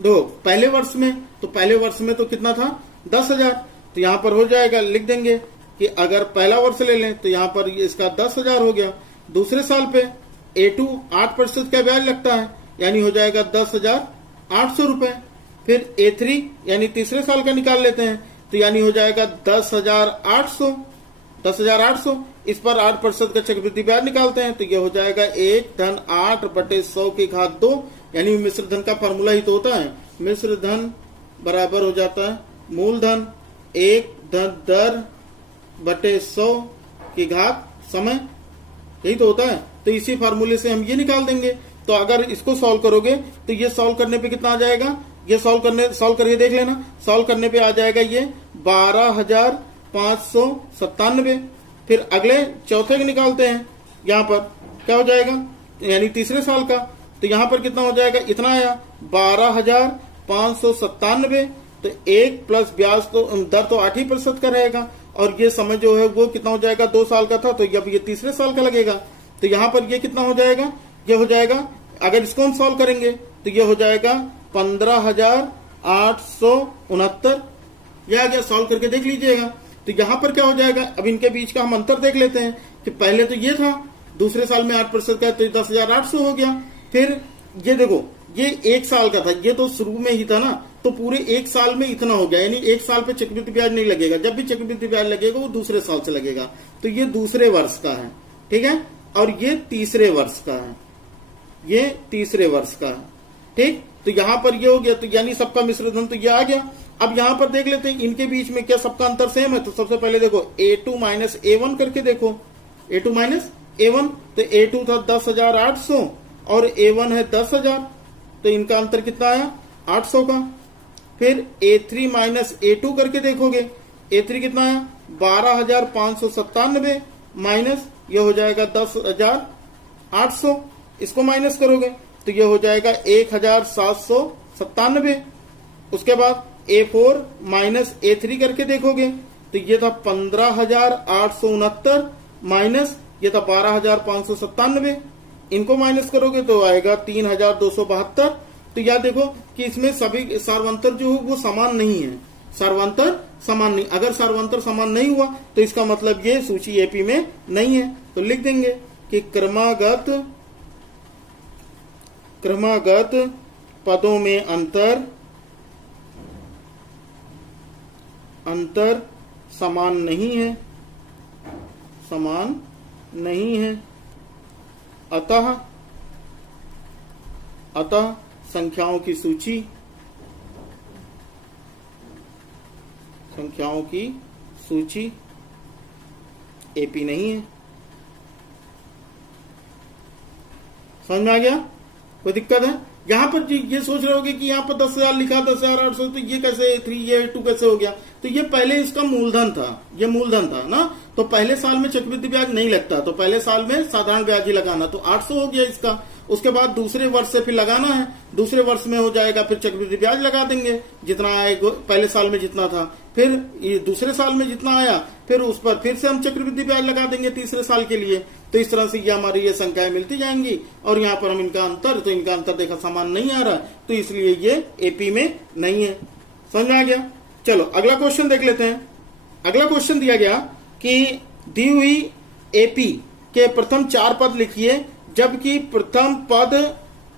दो पहले वर्ष में, तो पहले वर्ष में तो कितना था 10,000, तो यहां पर हो जाएगा, लिख देंगे कि अगर पहला वर्ष ले लें तो यहां पर इसका 10,000 हो गया। दूसरे साल पे A2 8% का ब्याज लगता है, यानी हो जाएगा 10,800 रुपए। फिर A3 यानी तीसरे साल का निकाल लेते हैं, तो यानी हो जाएगा 10,800। इस पर 8% का चक्रवृद्धि ब्याज निकालते हैं, तो ये हो जाएगा 1/8/100 यानी मिश्र धन का फॉर्मूला ही तो होता है, मिश्र धन बराबर हो जाता है मूलधन 1/10/100 समय, यही तो होता है। तो इसी फार्मूले से हम ये निकाल देंगे। तो अगर इसको सॉल्व करोगे तो ये सॉल्व करने पे कितना आ जाएगा, ये सॉल्व करके देख लेना। सॉल्व करने पे आ जाएगा ये 12,597। फिर अगले चौथे के निकालते हैं, यहां पर क्या हो जाएगा, यानी तीसरे साल का, तो यहां पर कितना हो जाएगा, इतना आया 12,597। तो 1 प्लस ब्याज तो दर तो 8% का रहेगा, और ये समय जो है वो कितना हो जाएगा 2 साल का था, तो अब ये तीसरे साल का लगेगा। तो यहां पर ये कितना हो जाएगा, ये हो जाएगा, अगर इसको हम सॉल्व करेंगे तो ये हो जाएगा 15,869। यह आ गया, सॉल्व करके देख लीजिएगा। तो यहां पर क्या हो जाएगा, अब इनके बीच का हम अंतर देख लेते हैं कि पहले तो ये था, दूसरे साल में 8% का, तो 10,800 हो गया। फिर ये देखो, ये 1 साल का था, ये तो शुरू में ही था ना, तो पूरे 1 साल में इतना हो गया, यानी 1 साल पे चक्रवृद्धि ब्याज नहीं लगेगा। जब भी चक्रवृद्धि ब्याज लगेगा वो दूसरे साल से लगेगा। तो ये दूसरे वर्ष का है, ठीक है, और ये तीसरे वर्ष का है, ये तीसरे वर्ष का है, ठीक। तो यहां पर ये हो गया, तो यानी सबका मिश्र धन तो ये आ गया। अब यहां पर देख लेते हैं इनके बीच में क्या सबका अंतर सेम है। तो सबसे पहले देखो A2 - A1 करके देखो, A2 - A1, तो A2 था 10,800 और A1 है 10,000, तो इनका अंतर कितना आया 800 का। फिर A3 - A2 करके देखोगे, A3 कितना आया 12,597 माइनस ये हो जाएगा 10,800, इसको माइनस करोगे तो ये हो जाएगा 1,797। उसके बाद A4 - A3 करके देखोगे तो ये था 15,869 माइनस ये था 12,597, इनको माइनस करोगे तो आएगा 3,272। तो याद देखो कि इसमें सभी सार्वंतर जो है वो समान नहीं है, सार्वंतर समान नहीं। अगर सार्वंतर समान नहीं हुआ तो इसका मतलब ये सूची एपी में नहीं है। तो लिख देंगे कि क्रमागत पदों में अंतर समान नहीं है, समान नहीं है। अतः संख्याओं की सूची एपी नहीं है। समझ में आ गया? कोई दिक्कत है? यहां पर ये सोच रहे होगे कि यहां पर 10,000 लिखा 10,800, तो ये कैसे 3 ये 2 कैसे हो गया? तो ये पहले इसका मूलधन था, ये मूलधन था ना, तो पहले साल में चक्रवृद्धि ब्याज नहीं लगता, तो पहले साल में साधारण ब्याज ही लगाना, तो 800 हो गया इसका। उसके बाद दूसरे वर्ष से फिर लगाना है, दूसरे वर्ष में हो जाएगा, फिर चक्रवृद्धि ब्याज लगा देंगे जितना आएगा, पहले साल में जितना था, फिर ये दूसरे साल में जितना आया फिर उस पर फिर से हम चक्रवृद्धि ब्याज लगा देंगे तीसरे साल के लिए। तो इस तरह से ये हमारी ये संख्याएं मिलती जाएंगी। और यहाँ पर हम इनका अंतर, तो इनका अंतर देखा समान नहीं आ रहा, तो इसलिए ये एपी में नहीं है। समझ में आ गया? चलो अगला क्वेश्चन देख लेते हैं। अगला क्वेश्चन दिया गया कि दी हुई एपी के प्रथम 4 पद लिखिए, जबकि प्रथम पद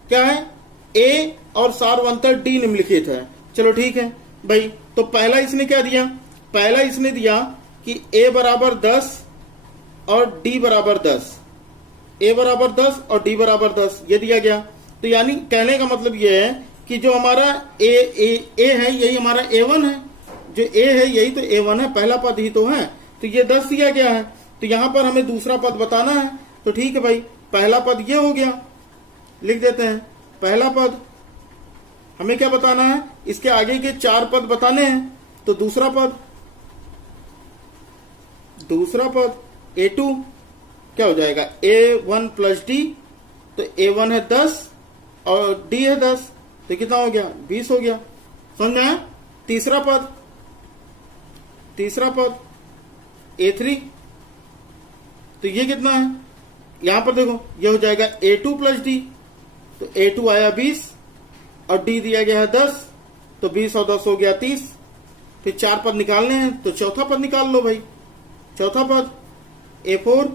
क्या है, ए और सार्वंतर डी निम्नलिखित है। चलो ठीक है भाई, तो पहला इसने क्या दिया, पहला इसने दिया कि ए बराबर 10 और डी बराबर 10, ए बराबर 10 और डी बराबर 10, ये दिया गया। तो यानी कहने का मतलब ये है कि जो हमारा ए है यही हमारा A1 है, जो ए है यही तो A1 है, पहला पद ही तो है, तो ये 10 दिया गया है। तो यहां पर हमें दूसरा पद बताना है, तो ठीक है भाई, पहला पद ये हो गया, लिख देते हैं पहला पद। हमें क्या बताना है, इसके आगे के 4 पद बताने हैं, तो दूसरा पद A2 क्या हो जाएगा, A1 प्लस डी, तो A1 है 10 और D है 10, तो कितना हो गया, 20 हो गया। समझ में आया? तीसरा पद A3, तो ये कितना है, यहां पर देखो ये हो जाएगा A2 प्लस डी, तो A2 आया 20 और D दिया गया है 10, तो 20 और 10 हो गया 30। फिर 4 पद निकालने हैं, तो चौथा पद निकाल लो भाई। चौथा पद A4,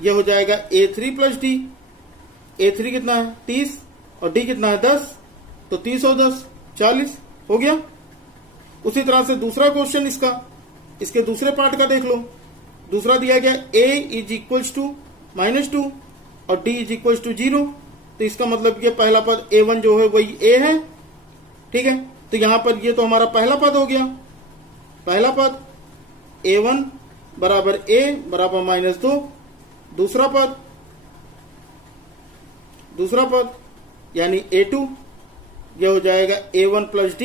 ये हो जाएगा A3 प्लस डी, A3 कितना है 30 और D कितना है 10, तो 30 और 10 40 हो गया। उसी तरह से दूसरा क्वेश्चन इसके दूसरे पार्ट का देख लो। दूसरा दिया गया A इज इक्वल्स टू -2 और D इज इक्वल्स टू 0, तो इसका मतलब ये पहला पद A1 जो है वही A है, ठीक है। तो यहां पर ये तो हमारा पहला पद हो गया, पहला पद A1 बराबर A बराबर -2। दूसरा पद यानी A2, ये हो जाएगा A1 प्लस D,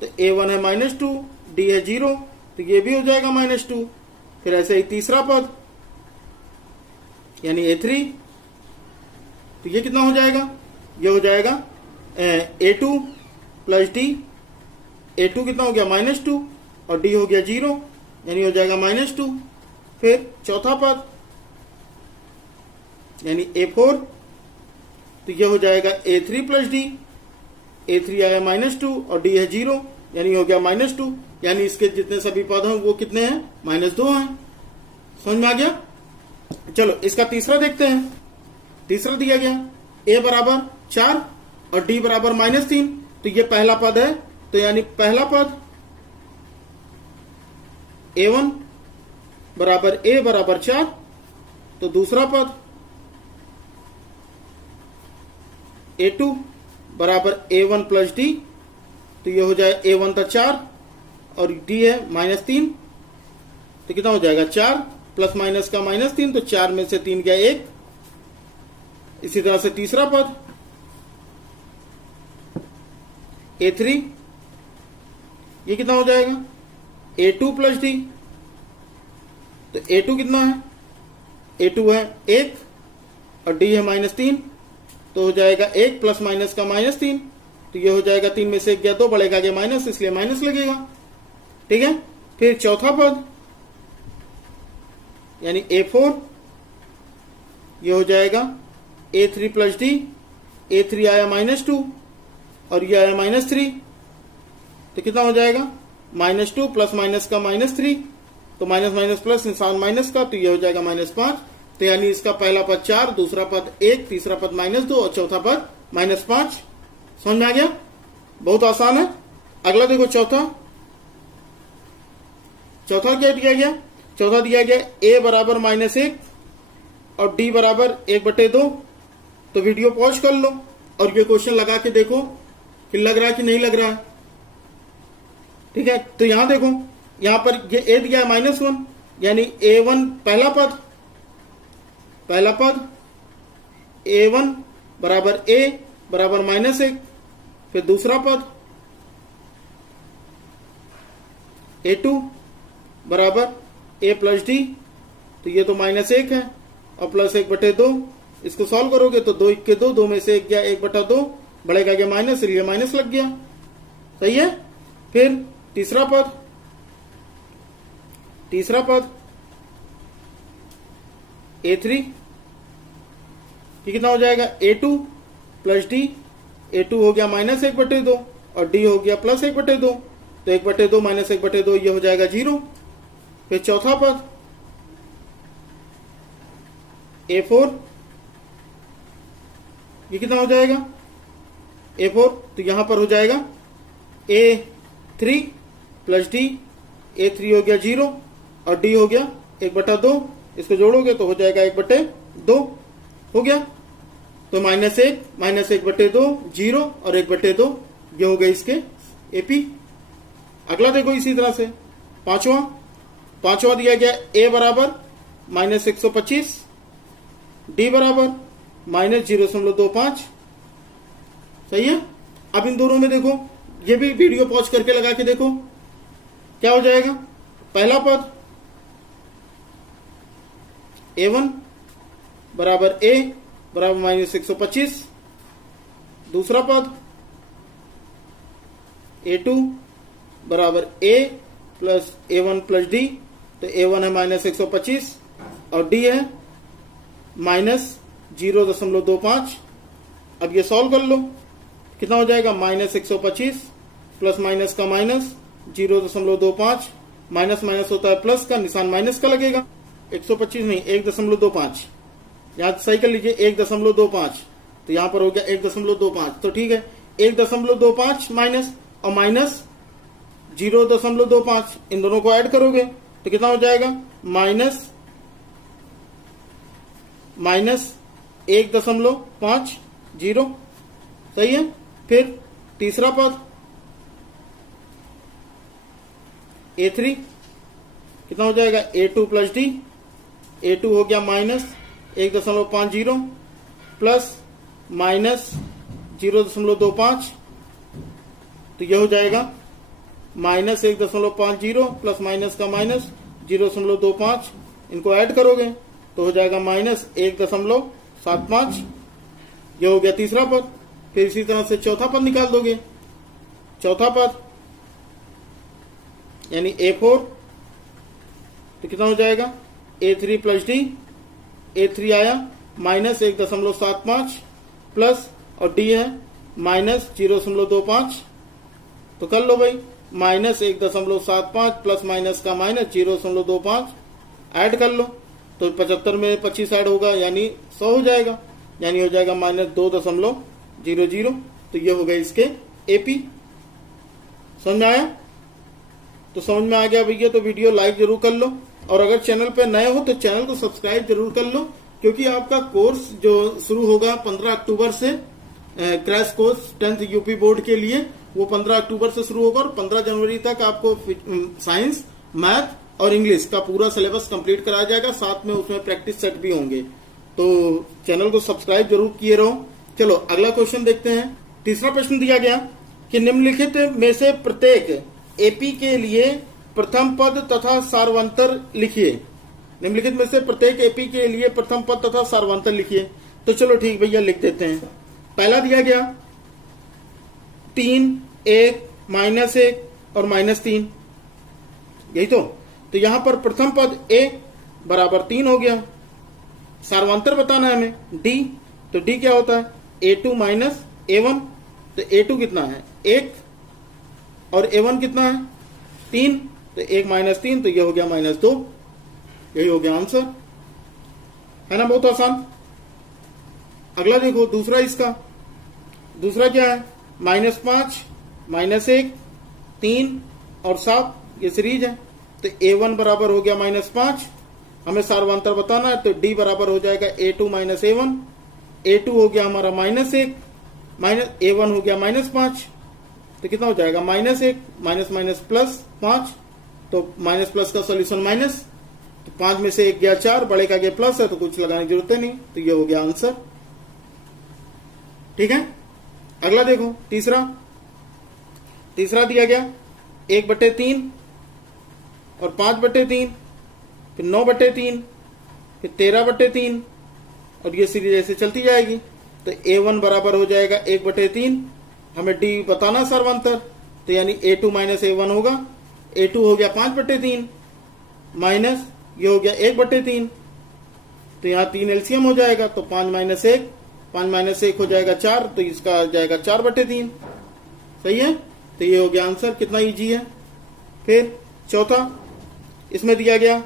तो A1 है -2, D है 0, तो ये भी हो जाएगा -2। फिर ऐसे ही तीसरा पद यानी A3, तो ये कितना हो जाएगा, ये हो जाएगा A2 प्लस D, A2 कितना हो गया -2 और D हो गया 0, यानी हो जाएगा -2। फिर चौथा पद यानी A4, तो ये हो जाएगा A3 प्लस D, A3 आया -2 और D है 0, यानी हो गया -2, यानी इसके जितने सभी पद हैं वो कितने हैं, -2 हैं। समझ में आ गया? चलो इसका तीसरा देखते हैं। तीसरा दिया गया A बराबर 4 और D बराबर -3, तो ये पहला पद है, तो यानी पहला पद A1 बराबर A बराबर 4, तो दूसरा पद A2 बराबर A1 प्लस D, तो ये हो जाए A1 था 4 और D है -3, तो कितना हो जाएगा 4 प्लस माइनस का -3, तो 4 में से 3 गया 1। इसी तरह से तीसरा पद A3, ये कितना हो जाएगा A2 प्लस D, तो A2 कितना है, A2 है 1 और D है -3, तो हो जाएगा 1 प्लस माइनस का -3, तो ये हो जाएगा 3 में से 1 गया 2, बढ़ेगा गया माइनस, इसलिए माइनस लगेगा, ठीक है। फिर चौथा पद यानी A4, ये हो जाएगा A3 प्लस D, A3 आया -2 और ये आया -3, तो कितना हो जाएगा -2 प्लस माइनस का -3, तो माइनस माइनस प्लस निशान माइनस का, तो ये हो जाएगा -5। तो यानी इसका पहला पद 4, दूसरा पद 1, तीसरा पद -2 और चौथा पद -5। समझ में आ गया? बहुत आसान है। अगला देखो चौथा क्या दिया गया, चौथा दिया गया A बराबर -1 और D बराबर 1/2। तो वीडियो पॉज कर लो और ये क्वेश्चन लगा के देखो कि लग रहा है कि नहीं लग रहा है, ठीक है। तो यहां देखो, यहां पर ये A दिया है -1, यानी A1 पहला पद A1 बराबर A बराबर -1। फिर दूसरा पद A2 बराबर A प्लस डी, तो ये तो -1 है और प्लस 1/2, इसको सॉल्व करोगे तो 2 1 2, 2 में से 1 गया 1/2, बड़े का गया माइनस, इसलिए माइनस लग गया। सही है। फिर तीसरा पद A3, ये कितना हो जाएगा A2 प्लस डी, A2 हो गया -1/2 और D हो गया प्लस 1/2, तो 1/2 माइनस 1/2 ये हो जाएगा 0। फिर चौथा पद A4, ये कितना हो जाएगा A4, तो यहां पर हो जाएगा A3 प्लस डी, A3 हो गया 0 और D हो गया 1/2, इसको जोड़ोगे तो हो जाएगा 1/2 हो गया। तो -1 माइनस 1/2 0 और 1/2 ये हो गए इसके AP। अगला देखो इसी तरह से पांचवा दिया गया A बराबर -125, D बराबर -0.25। सही है। अब इन दोनों में देखो, ये भी वीडियो पॉज करके लगा के देखो क्या हो जाएगा। पहला पद A1 बराबर A बराबर -125, दूसरा पद A2 बराबर A plus A1 plus D, तो A1 है -125 और D है -0.25। अब ये सॉल्व कर लो, कितना हो जाएगा -125 प्लस माइनस का माइनस 0.25, माइनस माइनस होता है प्लस का, निशान माइनस का लगेगा। 125 नहीं 1.25, यहां सही कर लीजिए 1.25, तो यहां पर हो गया 1.25, तो ठीक है 1.25 माइनस और माइनस 0.25, इन दोनों को ऐड करोगे तो कितना हो जाएगा माइनस 1.50। सही है। फिर तीसरा पद A3, कितना हो जाएगा A2 प्लस D, A2 हो गया -1.50 प्लस -0.25, तो यह हो जाएगा -1.50 प्लस माइनस का माइनस 0.25, इनको ऐड करोगे तो हो जाएगा -1.75। यह हो गया तीसरा पद। फिर इसी तरह से चौथा पद निकाल दोगे। चौथा पद यानी A4, तो कितना हो जाएगा A3 प्लस D, A3 आया -1.75 प्लस और D है -0.25, तो कर लो भाई -1.75 प्लस माइनस का माइनस 0.25 ऐड कर लो, तो 75 में 25 ऐड होगा यानी 100 हो जाएगा, यानी हो जाएगा -2.00। तो ये हो गए इसके AP। समझ में आया? तो समझ में आ गया भैया तो वीडियो लाइक जरूर कर लो, और अगर चैनल पे नए हो तो चैनल को सब्सक्राइब जरूर कर लो, क्योंकि आपका कोर्स जो शुरू होगा 15 अक्टूबर से, crash course 10th UP board के लिए, वो 15 अक्टूबर से शुरू होगा और 15 जनवरी तक आपको साइंस, मैथ और इंग्लिश का पूरा सिलेबस कंप्लीट कराया जाएगा, साथ में उसमें प्रैक्टिस सेट भी होंगे। तो चैनल को सब्सक्राइब जरूर किए रहो। चलो अगला क्वेश्चन देखते हैं। तीसरा प्रश्न दिया गया कि निम्नलिखित में से प्रत्येक एपी के लिए प्रथम पद तथा सार्वंतर लिखिए। निम्नलिखित में से प्रत्येक एपी के लिए प्रथम पद तथा सार्वंतर लिखिए। तो चलो ठीक भैया लिख देते हैं। पहला दिया गया 3, 1, -1 और -3, यही तो यहां पर प्रथम पद A बराबर 3 हो गया। सार्वंतर बताना है हमें D, तो D क्या होता है A2 माइनस A1, तो A2 कितना है 1 और A1 कितना है 3, तो 1 -3, तो ये हो गया -2। यही हो गया आंसर, है ना, बहुत आसान। अगला देखो दूसरा, इसका दूसरा क्या है -5, -1, 3 और 7, ये सीरीज है। तो A1 बराबर हो गया -5, हमें सार्वंतर बताना है, तो D बराबर हो जाएगा A2 माइनस A1। A2 हो गया हमारा -1, माइनस A1 हो गया -5, तो कितना हो जाएगा -1 माइनस माइनस प्लस 5, तो माइनस प्लस का सोल्यूशन माइनस, तो 5 में से 1 गया 4, बड़े का गया प्लस है, तो कुछ लगाने की जरूरत नहीं, तो ये हो गया आंसर। ठीक है। अगला देखो तीसरा दिया गया 1/3, और 5/3, फिर 9/3, फिर 13/3, और ये सीरीज ऐसे चलती जाएगी। तो A1 बराबर हो जाएगा 1/3, हमें D बताना सर्वांतर, तो यानी A2 माइनस A1 होगा। A2 हो गया 5/3 माइनस ये हो गया 1/3, तो यहाँ 3 एलसीएम हो जाएगा, तो 5 माइनस 1, 5 माइनस 1 हो जाएगा 4, तो इसका आ जाएगा 4/3। सही है, तो ये हो गया आंसर। कितना इजी है। फिर चौथा, इसमें दिया गया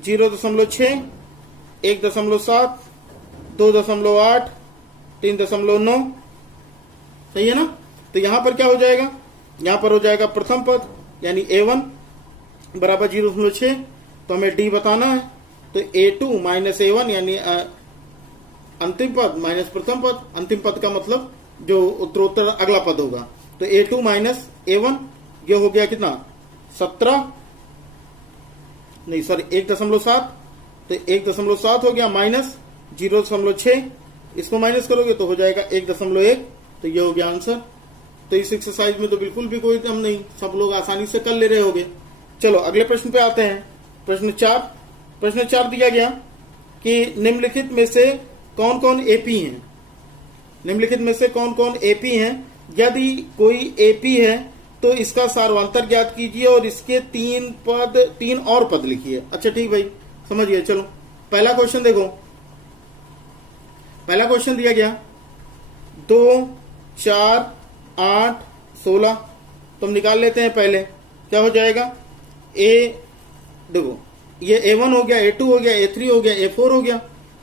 0.6, 1.7, 2.8, 3.9। सही है ना। तो यहां पर क्या हो जाएगा, यहां पर हो जाएगा प्रथम पद यानी A1 बराबर 0.6, तो हमें D बताना है। तो A2 माइनस A1 यानी अंतिम पद माइनस प्रथम पद, अंतिम पद का मतलब जो उत्तरोत्तर अगला पद होगा। तो A2 माइनस A1 ये हो गया कितना 17, नहीं सॉरी 1.7, तो 1.7 हो गया माइनस 0.6, इसको माइनस करोगे तो हो जाएगा 1.1, तो ये हो गया आंसर। तो इस एक्सरसाइज में तो बिल्कुल भी कोई दम नहीं, सब लोग आसानी से कर ले रहे होंगे। चलो अगले प्रश्न पे आते हैं। प्रश्न 4 दिया गया कि निम्नलिखित में से कौन कौन एपी हैं। निम्नलिखित में से कौन कौन एपी हैं। यदि कोई एपी है तो इसका सार्वंतर ज्ञात कीजिए और इसके 3 और पद लिखिए। अच्छा ठीक भाई, समझिए। चलो पहला क्वेश्चन देखो। पहला क्वेश्चन दिया गया 2, 4, 8, 16। तो हम निकाल लेते हैं। पहले क्या हो जाएगा, देखो ये A1 हो गया, A2 हो गया, A3 हो गया, A4 हो गया।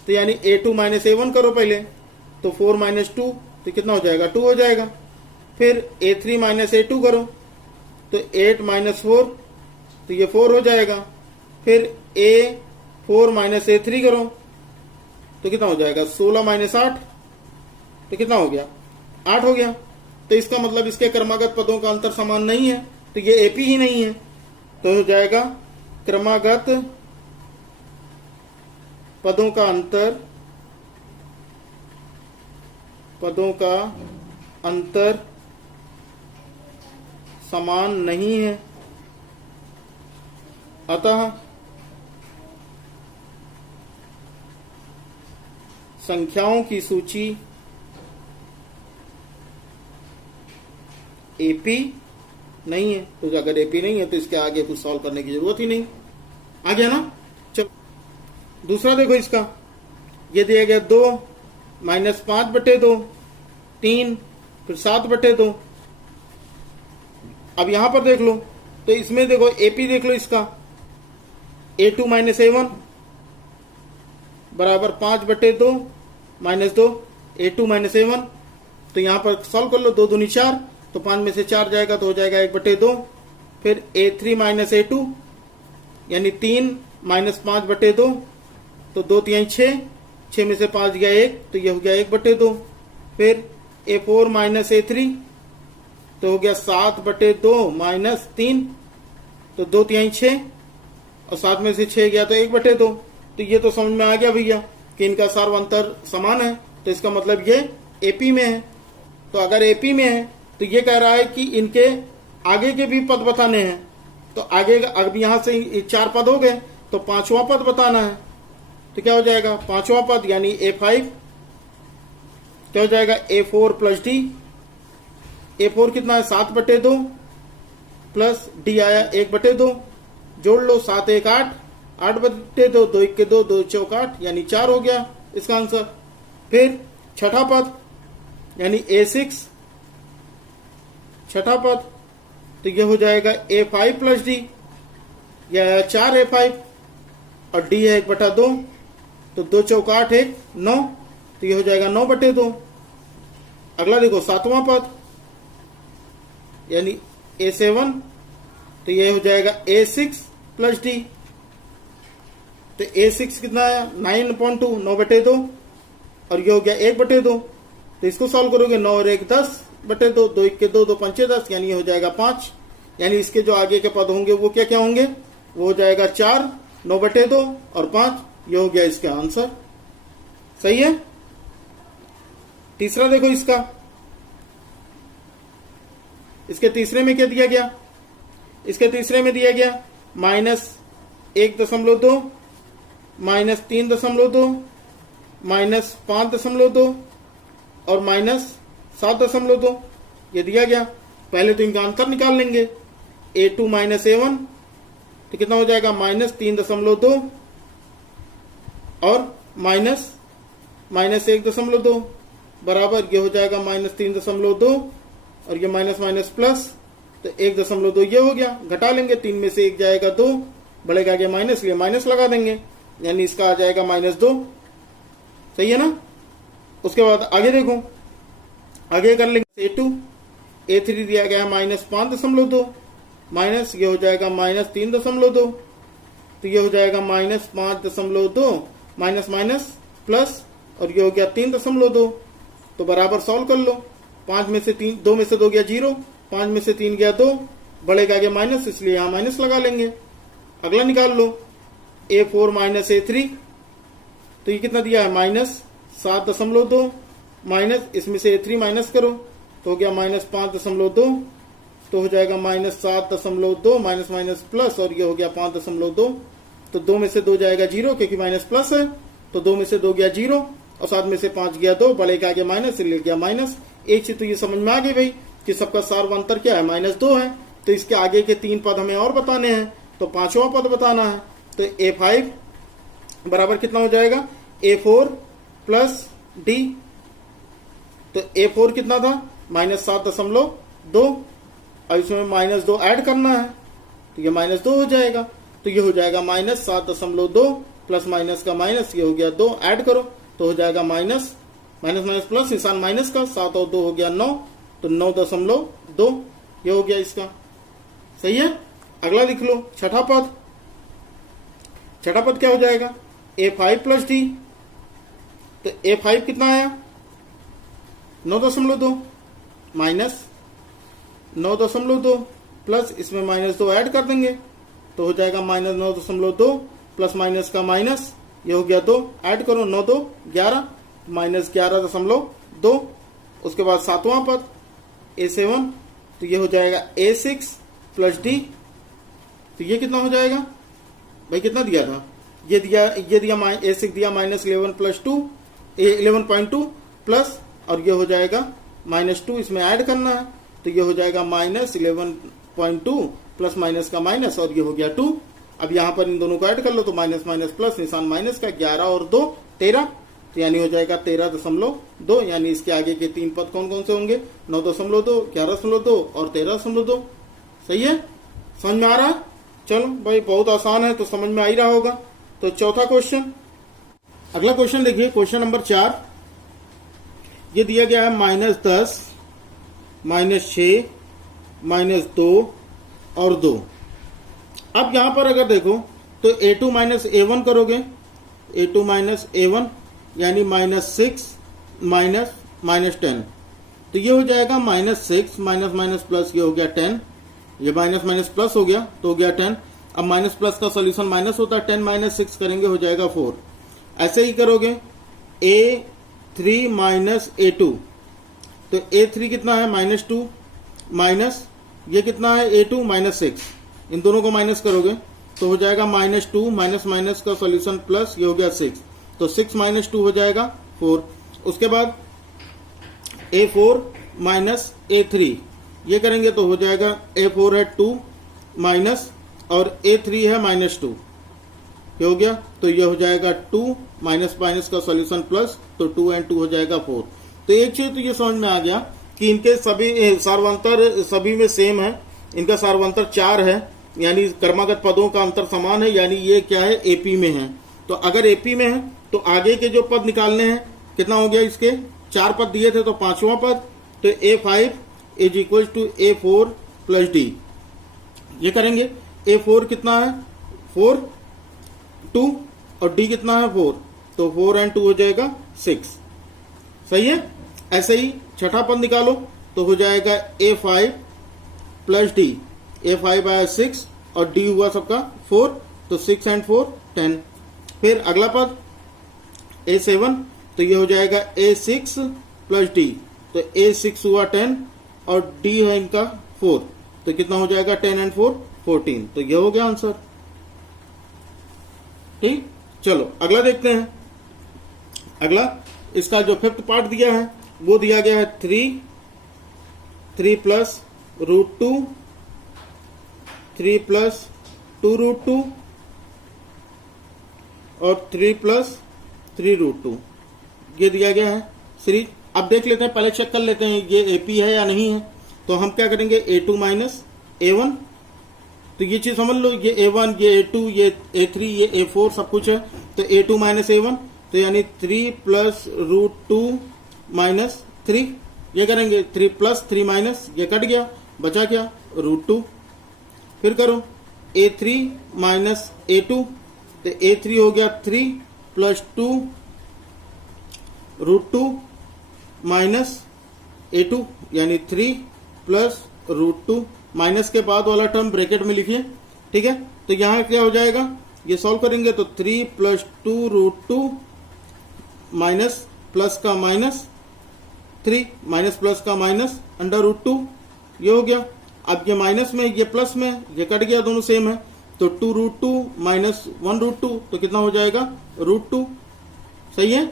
तो यानी A2 माइनस A1 करो पहले, तो 4 माइनस 2, तो कितना हो जाएगा 2 हो जाएगा। फिर A3 माइनस A2 करो, तो 8 माइनस 4, तो ये 4 हो जाएगा। फिर A4 माइनस A3 करो, तो कितना हो जाएगा 16 माइनस 8, तो कितना हो गया 8 हो गया। तो इसका मतलब इसके क्रमागत पदों का अंतर समान नहीं है, तो ये एपी ही नहीं है। तो हो जाएगा क्रमागत पदों का अंतर समान नहीं है, अतः संख्याओं की सूची एपी नहीं है। तो अगर एपी नहीं है तो इसके आगे कुछ सॉल्व करने की जरूरत ही नहीं। आ गया ना। चलो दूसरा देखो इसका, ये दिया गया 2 माइनस 5/2, 3, फिर 7/2। अब यहां पर देख लो, तो इसमें देखो एपी देख लो इसका, A2 माइनस A1 बराबर 5/2 माइनस 2, A2 माइनस A1। तो यहां पर सॉल्व कर लो, 2 दूनी 4, तो 5 में से 4 जाएगा तो हो जाएगा 1/2। फिर A3 माइनस A2 यानी 3 माइनस 5/2, तो 2 3 6, 6 में से 5 गया 1, तो यह हो गया 1/2। फिर A4 माइनस A3 तो हो गया 7/2 माइनस 3, तो 2 3 6, और 7 में से 6 गया तो 1/2। तो ये तो समझ में आ गया भैया कि इनका सार्वंतर समान है, तो इसका मतलब ये एपी में है। तो अगर एपी में है तो ये कह रहा है कि इनके आगे के भी पद बताने हैं। तो आगे अब यहां से 4 पद हो गए, तो 5वां पद बताना है। तो क्या हो जाएगा 5वां पद यानी A5, क्या हो जाएगा A4 प्लस D। A4 कितना है 7/2 प्लस D आया 1/2, जोड़ लो 7 1 8, 8/2, 2 1 2, 2 4 8 यानी 4 हो गया इसका आंसर। फिर छठा पद यानी A6, छठा पद, तो ये हो जाएगा A5 प्लस D, या 4 A5 और D है 1/2, तो 2 4 8 1 9, तो ये हो जाएगा 9/2। अगला देखो 7वां पद यानी A7, तो ये हो जाएगा A6 प्लस D। तो A6 कितना है 9/2, 9/2, और ये हो गया 1/2। तो इसको सॉल्व करोगे 9 और 1 10/2, 2 1 2, 2 5 10, यानी हो जाएगा 5। यानी इसके जो आगे के पद होंगे वो क्या क्या होंगे, वो हो जाएगा 4, 9/2 और 5। ये हो गया इसका आंसर। सही है। तीसरा देखो इसका, इसके तीसरे में क्या दिया गया, इसके तीसरे में दिया गया माइनस 1.2 माइनस 3.2 माइनस 5.2 और माइनस 7.2 ये दिया गया। पहले तो इनका अंतर निकाल लेंगे, A2 माइनस A1 तो कितना हो जाएगा माइनस 3.2 और माइनस 1.2 बराबर ये हो जाएगा माइनस 3.2 और ये माइनस माइनस प्लस तो 1.2 ये हो गया। घटा लेंगे, 3 में से 1 जाएगा 2, बढ़ेगा आगे माइनस, लिए माइनस लगा देंगे, यानी इसका आ जाएगा -2। सही है ना। उसके बाद आगे देखो, आगे कर लेंगे A2 A3 दिया गया है -5.2 माइनस ये हो जाएगा -3.2 तो ये हो जाएगा -5.2 माइनस माइनस प्लस और ये हो गया 3.2 तो बराबर सॉल्व कर लो। 5 में से 3, 2 में से 2 गया 0, 5 में से 3 गया 2, बढ़ेगा आगे माइनस, इसलिए यहां माइनस लगा लेंगे। अगला निकाल लो A4 माइनस A3 तो ये कितना दिया है -7.2 माइनस इसमें से A3 माइनस करो तो हो गया -5.2 तो हो जाएगा -7.2 माइनस माइनस प्लस और ये हो गया 5.2 तो 2 में से 2 जाएगा 0 क्योंकि माइनस प्लस है तो 2 में से 2 गया 0 और 7 में से 5 गया 2, बड़े का आगे माइनस ले गया माइनस। एक चीज तो ये समझ में आ गई भाई कि सबका सार्वंतर क्या है -2 है। तो इसके आगे के 3 पद हमें और बताने हैं तो 5वां पद बताना है। तो A5 बराबर कितना हो जाएगा A4 प्लस D तो A4 कितना था -7.2 और इसमें -2 ऐड करना है तो ये -2 हो जाएगा। तो ये हो जाएगा -7.2 प्लस माइनस का माइनस ये हो गया 2 ऐड करो तो हो जाएगा माइनस माइनस प्लस निशान माइनस का 7 और 2 हो गया 9 तो 9.2 ये हो गया इसका। सही है। अगला लिख लो छठा पद। छठा पद क्या हो जाएगा A5 प्लस D तो A5 कितना आया 9.2 माइनस 9.2 प्लस इसमें -2 ऐड कर देंगे तो हो जाएगा -9.2 प्लस माइनस का माइनस ये हो गया 2 ऐड करो 9 2 11 -11.2। उसके बाद 7वां पद A7 तो ये हो जाएगा A6 प्लस D तो ये कितना हो जाएगा भाई कितना दिया था ये दिया A6 दिया -11 प्लस 2 11.2 प्लस और ये हो जाएगा -2 इसमें ऐड करना है तो ये हो जाएगा -11.2 प्लस माइनस का माइनस और ये हो गया 2। अब यहां पर इन दोनों को ऐड कर लो तो माइनस माइनस प्लस निशान माइनस का 11 और 2 13 तो यानी हो जाएगा 13.2 यानी इसके आगे के 3 पद कौन कौन से होंगे 9.2 11.2 और 13.2। सही है। समझ में आ रहा है। चलो भाई बहुत आसान है तो समझ में आ ही रहा होगा। तो चौथा क्वेश्चन। अगला क्वेश्चन देखिए क्वेश्चन नंबर 4 ये दिया गया है -10 -6 -2 और 2। अब यहां पर अगर देखो तो A2 माइनस A1 करोगे A2 माइनस A1 यानी -6 -10 तो ये हो जाएगा -6 माइनस माइनस प्लस ये हो गया 10 ये माइनस माइनस प्लस हो गया तो हो गया 10। अब माइनस प्लस का सोल्यूशन माइनस होता है 10 माइनस 6 करेंगे हो जाएगा 4। ऐसे ही करोगे A3 माइनस A2 तो A3 कितना है -2 माइनस ये कितना है A2 -6 इन दोनों को माइनस करोगे तो हो जाएगा -2 माइनस माइनस का सॉल्यूशन प्लस ये हो गया 6 तो 6 - 2 हो जाएगा 4। उसके बाद A4 माइनस A3 ये करेंगे तो हो जाएगा A4 है 2 माइनस और A3 है -2 ये हो गया तो ये हो जाएगा 2 माइनस माइनस का सॉल्यूशन प्लस तो 2 और 2 हो जाएगा 4। तो एक चीज तो ये समझ में आ गया कि इनके सभी सार्वंतर सभी में सेम है। इनका सार्वंतर 4 है यानी क्रमागत पदों का अंतर समान है यानी ये क्या है AP में है। तो अगर AP में है तो आगे के जो पद निकालने हैं कितना हो गया इसके 4 पद दिए थे तो 5वां पद तो A5 is equal to A4 plus D ये करेंगे। A4 कितना है 4 2 और D कितना है 4 तो 4 और 2 हो जाएगा 6। सही है। ऐसे ही छठा पद निकालो तो हो जाएगा A5 प्लस D A5 आया 6 और D हुआ सबका 4 तो 6 और 4 10। फिर अगला पद A7 तो ये हो जाएगा A6 प्लस D तो A6 हुआ 10 और D है इनका 4 तो कितना हो जाएगा 10 और 4 14। तो ये हो गया आंसर। ठीक, चलो अगला देखते हैं। अगला इसका जो फिफ्थ पार्ट दिया है वो दिया गया है 3 प्लस √2, 3 प्लस 2√2 और 3 प्लस 3√2 ये दिया गया है सीरीज। अब देख लेते हैं, पहले चेक कर लेते हैं ये एपी है या नहीं है। तो हम क्या करेंगे, a2 माइनस a1। तो ये चीज समझ लो, ये a1, ये a2, ये a3, ये a4 सब कुछ है। तो a2 माइनस a1 तो यानी 3 प्लस √2 माइनस 3 ये करेंगे। 3 प्लस 3 माइनस ये कट गया, बचा क्या √2। फिर करो a3 माइनस a2 तो a3 हो गया 3 प्लस 2 √2 माइनस a2 यानी 3 प्लस √2। माइनस के बाद वाला टर्म ब्रैकेट में लिखिए, ठीक है। तो यहां क्या हो जाएगा, ये सॉल्व करेंगे तो 3 प्लस 2 √2 माइनस प्लस का माइनस 3 माइनस प्लस का माइनस √2 ये हो गया। अब ये माइनस में ये प्लस में ये कट गया, दोनों सेम है। तो 2 √2 माइनस 1 √2 तो कितना हो जाएगा √2, सही है।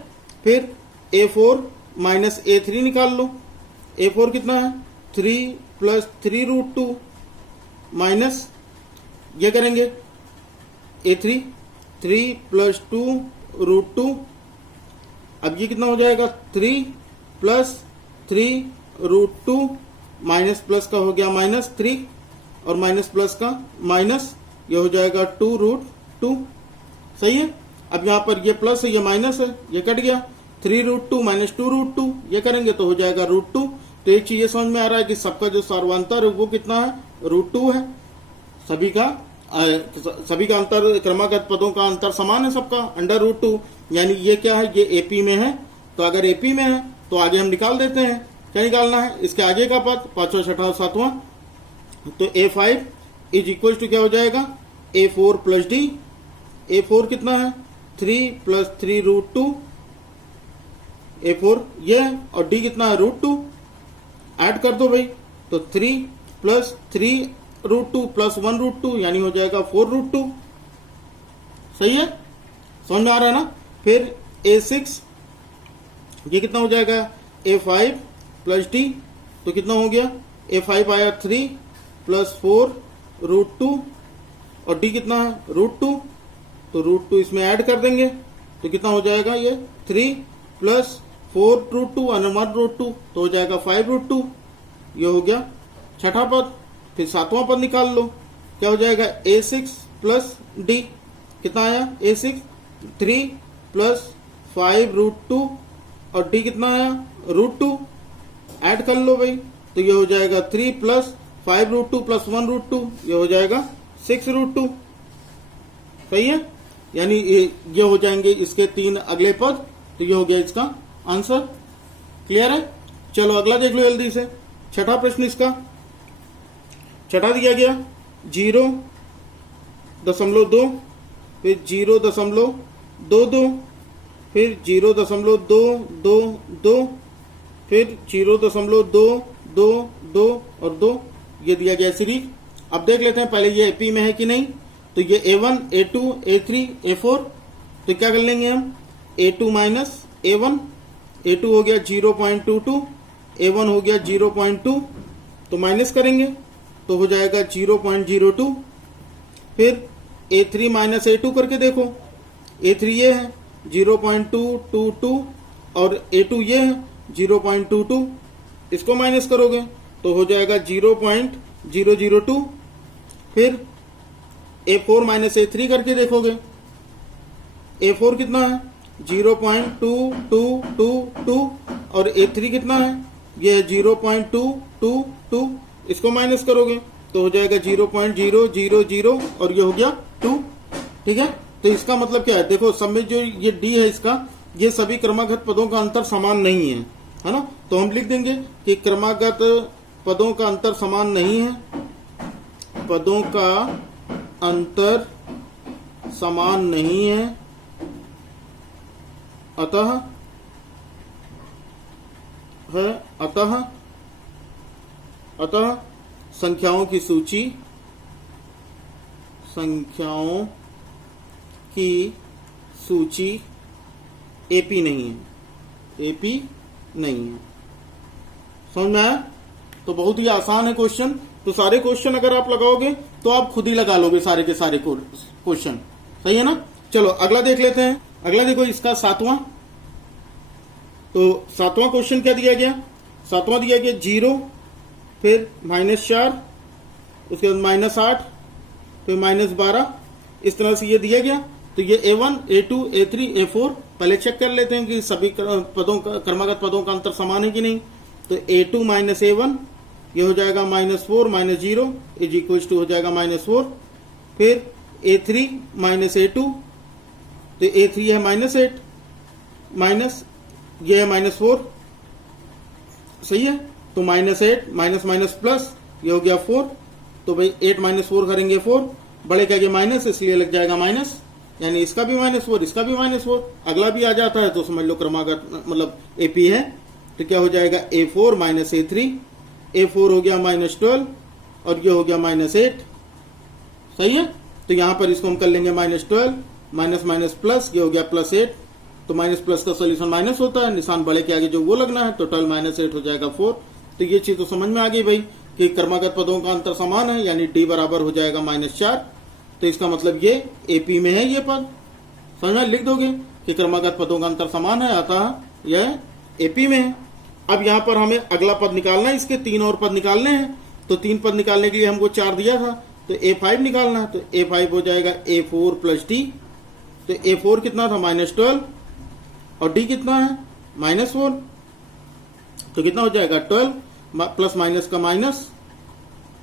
फिर a4 माइनस a3 निकाल लो। a4 कितना है 3 प्लस 3 √2 माइनस ये करेंगे a3 3 प्लस 2 √2। अब ये कितना हो जाएगा 3 प्लस 3 √2 माइनस प्लस का हो गया माइनस 3 और माइनस प्लस का माइनस ये हो जाएगा 2 √2, सही है। अब यहां पर ये प्लस है ये माइनस है ये कट गया। 3 √2 माइनस 2 √2 ये करेंगे तो हो जाएगा √2। तो एक चीज ये समझ में आ रहा है कि सबका जो सार्वंतर है वो कितना है √2 है। सभी का अंतर, क्रमागत पदों का अंतर समान है सबका √2। यानी ये क्या है, ये एपी में है। तो अगर एपी में है तो आगे हम निकाल देते हैं। क्या निकालना है, इसके आगे का पद 5वां 6वां 7वां। तो a5 इज इक्वल टू क्या हो जाएगा a4 प्लस d। a4 कितना है 3 प्लस 3 √2 a4 ये है, और d कितना है √2। ऐड कर दो भाई, तो 3 प्लस 3 √2 प्लस 1 √2 यानी हो जाएगा 4 √2, सही है, समझ में आ रहा है ना। फिर a6 ये कितना हो जाएगा a5 प्लस d। तो कितना हो गया a5 आया 3 प्लस 4 √2 और d कितना है √2। तो √2 इसमें ऐड कर देंगे तो कितना हो जाएगा ये 3 प्लस 4 √2 और 1 √2 तो हो जाएगा 5 √2 ये हो गया छठा पद। फिर 7वां पद निकाल लो, क्या हो जाएगा a6 प्लस d। कितना आया a6 3 प्लस 5 √2 और d कितना आया √2। ऐड कर लो भाई, तो ये हो जाएगा 3 प्लस 5 √2 प्लस 1 √2 ये हो जाएगा 6 √2, सही है। यानी ये हो जाएंगे इसके 3 अगले पद। तो ये हो गया इसका आंसर, क्लियर है। चलो अगला देख लो जल्दी से। छठा प्रश्न इसका, छठा दिया गया 0.2 फिर 0.22 फिर 0.222 फिर 0.222 और 2 ये दिया गया सीरीज। अब देख लेते हैं पहले ये एपी में है कि नहीं। तो ये a1 a2 a3 a4 तो क्या कर लेंगे हम a2 माइनस a1। a2 हो गया 0.22 a1 हो गया 0.2 तो माइनस करेंगे तो हो जाएगा 0.02। फिर a3 माइनस a2 करके देखो, a3 ये है 0.222 और a2 ये है 0.22, इसको माइनस करोगे तो हो जाएगा 0.002। फिर a4 माइनस a3 करके देखोगे, a4 कितना है 0.2222 और a3 कितना है ये है 0.222, इसको माइनस करोगे तो हो जाएगा 0.000 और ये हो गया 2, ठीक है। तो इसका मतलब क्या है, देखो सब में जो ये d है इसका, ये सभी क्रमागत पदों का अंतर समान नहीं है ना। तो हम लिख देंगे कि क्रमागत पदों का अंतर समान नहीं है, पदों का अंतर समान नहीं है, अतः संख्याओं की सूची संख्याओं की सूची एपी नहीं है, एपी नहीं है। समझ में आया? तो बहुत ही आसान है क्वेश्चन। तो सारे क्वेश्चन अगर आप लगाओगे तो आप खुद ही लगा लोगे सारे के सारे क्वेश्चन। सही है ना? चलो अगला देख लेते हैं। अगला देखो इसका 7वां। तो 7वां क्वेश्चन क्या दिया गया? 7वां दिया गया 0, फिर -4, उसके बाद -8, फिर -12। इस तरह से ये दिया गया। तो ये A1, A2, A3, A4 पहले चेक कर लेते हैं कि सभी पदों का क्रमागत पदों का अंतर समान है कि नहीं। तो A2 - A1 ये हो जाएगा -4 - 0 इज इक्वल टू हो जाएगा -4। फिर A3 - A2, तो A3 है -8 माइनस ये है -4। सही है? तो -8 माइनस प्लस ये हो गया 4। तो भाई 8 - 4 करेंगे 4, बड़े का ये माइनस इसलिए लग जाएगा माइनस, यानी इसका भी -4 इसका भी -4। अगला भी आ जाता है तो समझ लो क्रमागत मतलब एपी है। तो क्या हो जाएगा A4 - A3, A4 हो गया -12 और ये हो गया -8। सही है? तो यहां पर इसको हम कर लेंगे -12 माइनस प्लस ये हो गया +8। तो माइनस प्लस का सोल्यूशन माइनस होता है, निशान बड़े के आगे जो वो लगना है। तो 12 - 8 हो जाएगा 4। तो ये चीज तो समझ में आ गई भाई कि क्रमागत पदों का अंतर समान है, यानी D बराबर हो जाएगा -4। तो इसका मतलब ये एपी में है ये पद। समझ में? लिख दोगे कि क्रमागत पदों का अंतर समान है, अतः यह एपी में है। अब यहां पर हमें अगला पद निकालना है, इसके 3 और पद निकालने हैं। तो 3 पद निकालने के लिए हमको 4 दिया था, तो A5 निकालना है। तो A5 हो जाएगा A4 + D। तो A4 कितना था? -12 और D कितना है? -4। तो कितना हो जाएगा 12 प्लस माइनस का माइनस,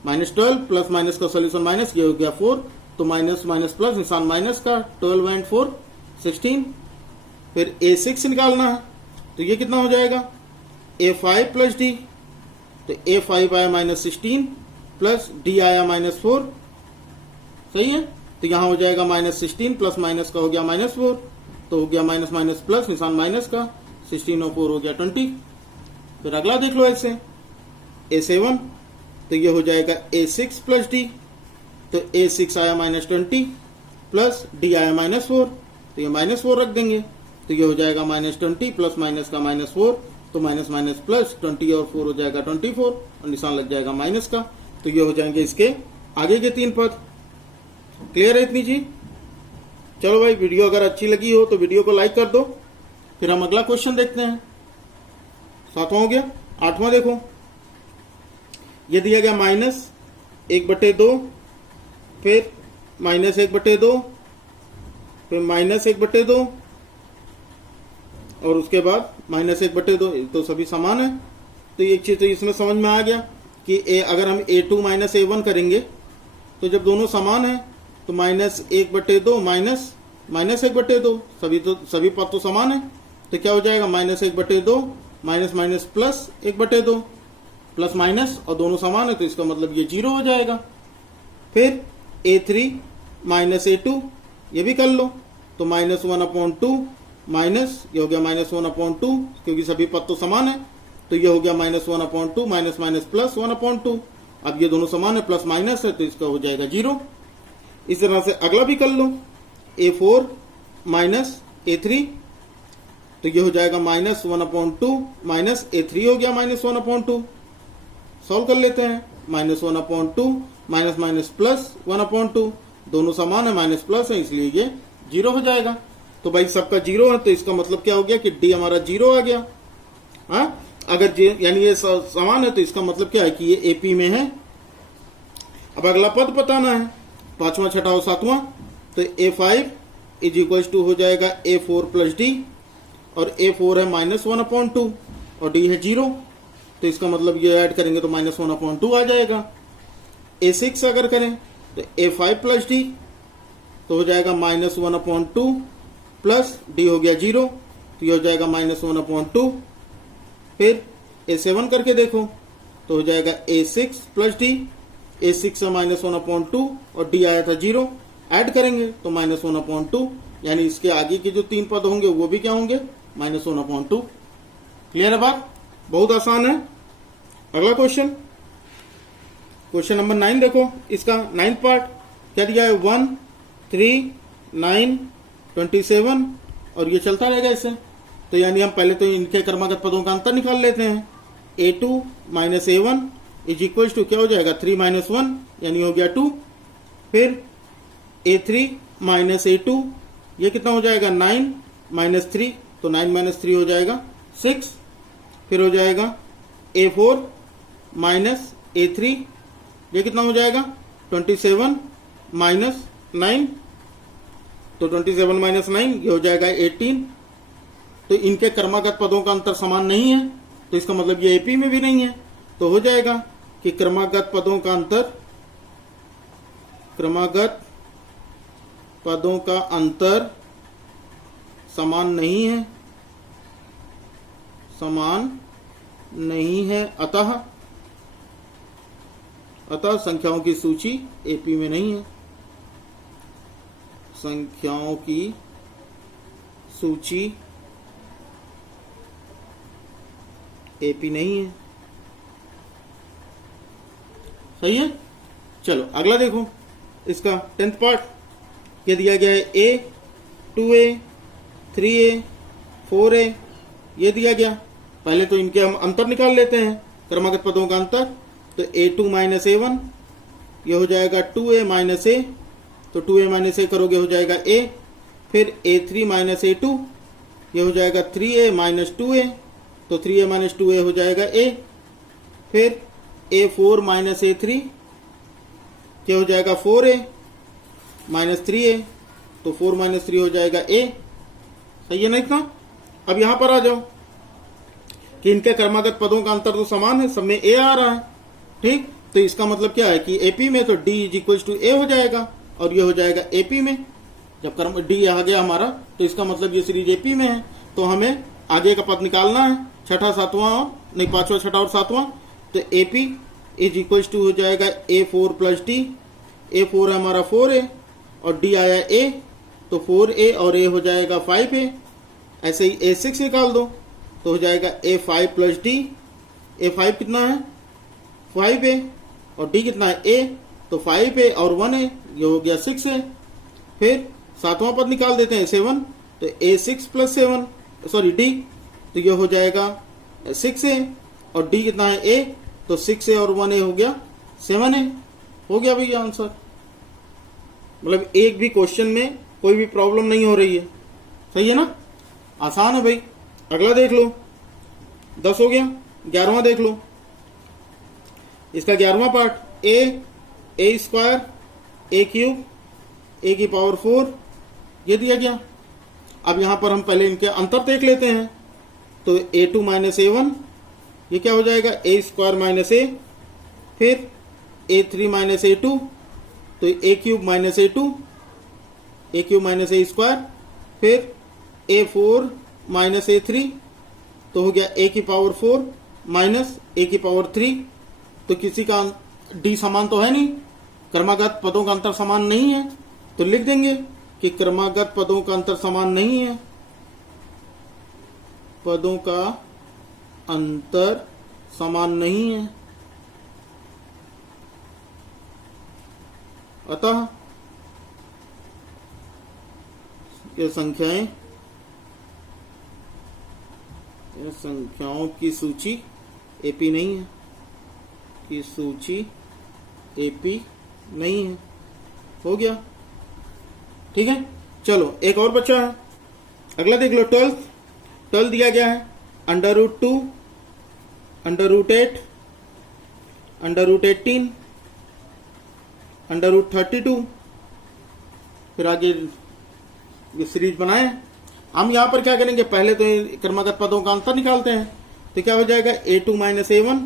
-12 प्लस माइनस का सोल्यूशन माइनस, ये हो गया 4। तो माइनस प्लस निशान माइनस का, 12 and 4 16। फिर A6 निकालना है। तो ये कितना हो जाएगा? A5 + D। तो A5 आया -16 प्लस D आया -4। सही है? तो यहां हो जाएगा -16 प्लस माइनस का हो गया -4। तो हो गया माइनस प्लस निशान माइनस का, 16 और 4 हो गया 20। फिर अगला देख लो ऐसे A7। तो ये हो जाएगा A6 + D। तो A6 आया -20 प्लस D आया -4। तो ये -4 रख देंगे। तो ये हो जाएगा -20 प्लस माइनस का -4। तो माइनस प्लस 20 और 4 हो जाएगा 24 और निशान लग जाएगा माइनस का। तो ये हो जाएंगे इसके आगे के 3 पद। क्लियर है इतनी चीज? चलो भाई, वीडियो अगर अच्छी लगी हो तो वीडियो को लाइक कर दो। फिर हम अगला क्वेश्चन देखते हैं। 7वां हो गया। 8वां देखो, ये दिया गया -1/2, फिर -1/2, फिर -1/2 और उसके बाद -1/2। तो सभी समान है। तो एक चीज तो इसमें समझ में आ गया कि अगर हम A2 - A1 करेंगे तो जब दोनों समान है तो -1/2 -1/2, सभी पद तो समान है। तो क्या हो जाएगा? -1/2 माइनस प्लस 1/2 प्लस माइनस, और दोनों समान है तो इसका मतलब ये 0 हो जाएगा। फिर A3 - A2 ये भी कर लो। तो -1/2 माइनस ये हो गया -1/2, क्योंकि सभी पद तो समान है। तो ये हो गया -1/2 माइनस प्लस 1/2। अब ये दोनों समान है, प्लस माइनस है, तो इसका हो जाएगा 0। इस तरह से अगला भी कर लो, A4 - A3। तो ये हो जाएगा -1/2 माइनस A3 हो गया -1/2। सॉल्व कर लेते हैं। -1/2 माइनस प्लस 1/2, दोनों समान है, माइनस प्लस है, इसलिए ये 0 हो जाएगा। तो भाई सबका 0 है, तो इसका मतलब क्या हो गया कि D हमारा 0 आ गया। हाँ, अगर यानी ये समान है तो इसका मतलब क्या है कि ये एपी में है। अब अगला पद बताना है, 5वां 6वां और 7वां। तो A5 इज इक्वल टू हो जाएगा A4 + D, और A4 है -1/2 और D है 0। तो इसका मतलब ये ऐड करेंगे तो -1/2 आ जाएगा। A6 अगर करें तो A5 + D, तो हो जाएगा -1/2 प्लस D हो गया 0, तो ये हो जाएगा -1/2। फिर A7 करके देखो तो हो जाएगा A6 + D। A6 से -1/2 और D आया था 0, ऐड करेंगे तो -1/2, यानी इसके आगे के जो 3 पद होंगे वो भी क्या होंगे? -1/2। क्लियर है बात? बहुत आसान है। अगला क्वेश्चन नंबर 9 देखो, इसका 9th पार्ट। क्या दिया है 1 3 9 27 और ये चलता रहेगा इससे। तो यानी हम पहले तो इनके क्रमागत पदों का अंतर निकाल लेते हैं। A2 minus A1 is equal to क्या हो जाएगा 3 माइनस 1 यानी हो गया 2। फिर A3 माइनस A2 ये कितना हो जाएगा 9 माइनस 3 तो 9 माइनस 3 हो जाएगा 6। फिर हो जाएगा A4 माइनस A3 ये कितना हो जाएगा 27 माइनस 9 तो 27 माइनस 9 ये हो जाएगा 18। तो इनके क्रमागत पदों का अंतर समान नहीं है तो इसका मतलब ये एपी में भी नहीं है। तो हो जाएगा कि क्रमागत पदों का अंतर समान नहीं है अतः संख्याओं की सूची एपी में नहीं है। संख्याओं की सूची एपी नहीं है। सही है। चलो अगला देखो इसका 10th पार्ट। ये दिया गया है A 2A 3A 4A ये दिया गया। पहले तो इनके हम अंतर निकाल लेते हैं क्रमागत पदों का अंतर। तो A2 माइनस A1 ये हो जाएगा 2A माइनस A तो 2A माइनस A करोगे हो जाएगा A। फिर A3 माइनस A2 ये हो जाएगा 3A माइनस 2A तो 3A माइनस 2A हो जाएगा A। फिर A4 माइनस A3 क्या हो जाएगा 4A माइनस 3A तो 4 माइनस 3 हो जाएगा A। सही है ना इतना। अब यहां पर आ जाओ कि इनके क्रमागत पदों का अंतर तो समान है, सब में A आ रहा है। ठीक, तो इसका मतलब क्या है कि AP में तो D is equal to A हो जाएगा और ये हो जाएगा AP में। जब क्रम D आ गया हमारा तो इसका मतलब ये सीरीज AP में है। तो हमें आगे का पद निकालना है, छठा सातवां और नहीं पांचवा छठा और सातवां। तो AP इज इक्वल टू हो जाएगा A4 प्लस D। A4 है हमारा 4A और D आया A तो 4A और A हो जाएगा 5A। ऐसे ही A6 निकाल दो तो हो जाएगा A5 प्लस D। A5 कितना है 5A और D कितना है A तो 5A और 1A ये हो गया 6A। फिर सातवां पद निकाल देते हैं 7 तो A6 प्लस 7 सॉरी D तो ये हो जाएगा 6A और D कितना है A तो 6A और 1A हो गया 7A। हो गया भैया आंसर। मतलब एक भी क्वेश्चन में कोई भी प्रॉब्लम नहीं हो रही है। सही है ना, आसान है भाई। अगला देख लो 10 हो गया। 11वां देख लो। इसका 11वां part A square A cube A की पावर 4 ये दिया गया। अब यहां पर हम पहले इनके अंतर देख लेते हैं। तो A2 माइनस A1 ये क्या हो जाएगा A स्क्वायर माइनस A। फिर A3 माइनस A2 तो A cube minus A2 A cube minus A square. फिर A4 माइनस A3 तो हो गया A की पावर 4 माइनस A की पावर 3। तो किसी का D समान तो है नहीं, क्रमागत पदों का अंतर समान नहीं है। तो लिख देंगे कि क्रमागत पदों का अंतर समान नहीं है, पदों का अंतर समान नहीं है। अतः ये संख्याओं की सूची एपी नहीं है, की सूची एपी नहीं है। हो गया, ठीक है। चलो एक और बच्चा है, अगला देख लो। 12 दिया गया है √2 √8 √18 √32। फिर आगे ये सीरीज बनाए। हम यहां पर क्या करेंगे, पहले तो क्रमागत पदों का अंतर निकालते हैं। तो क्या हो जाएगा A2 माइनस A1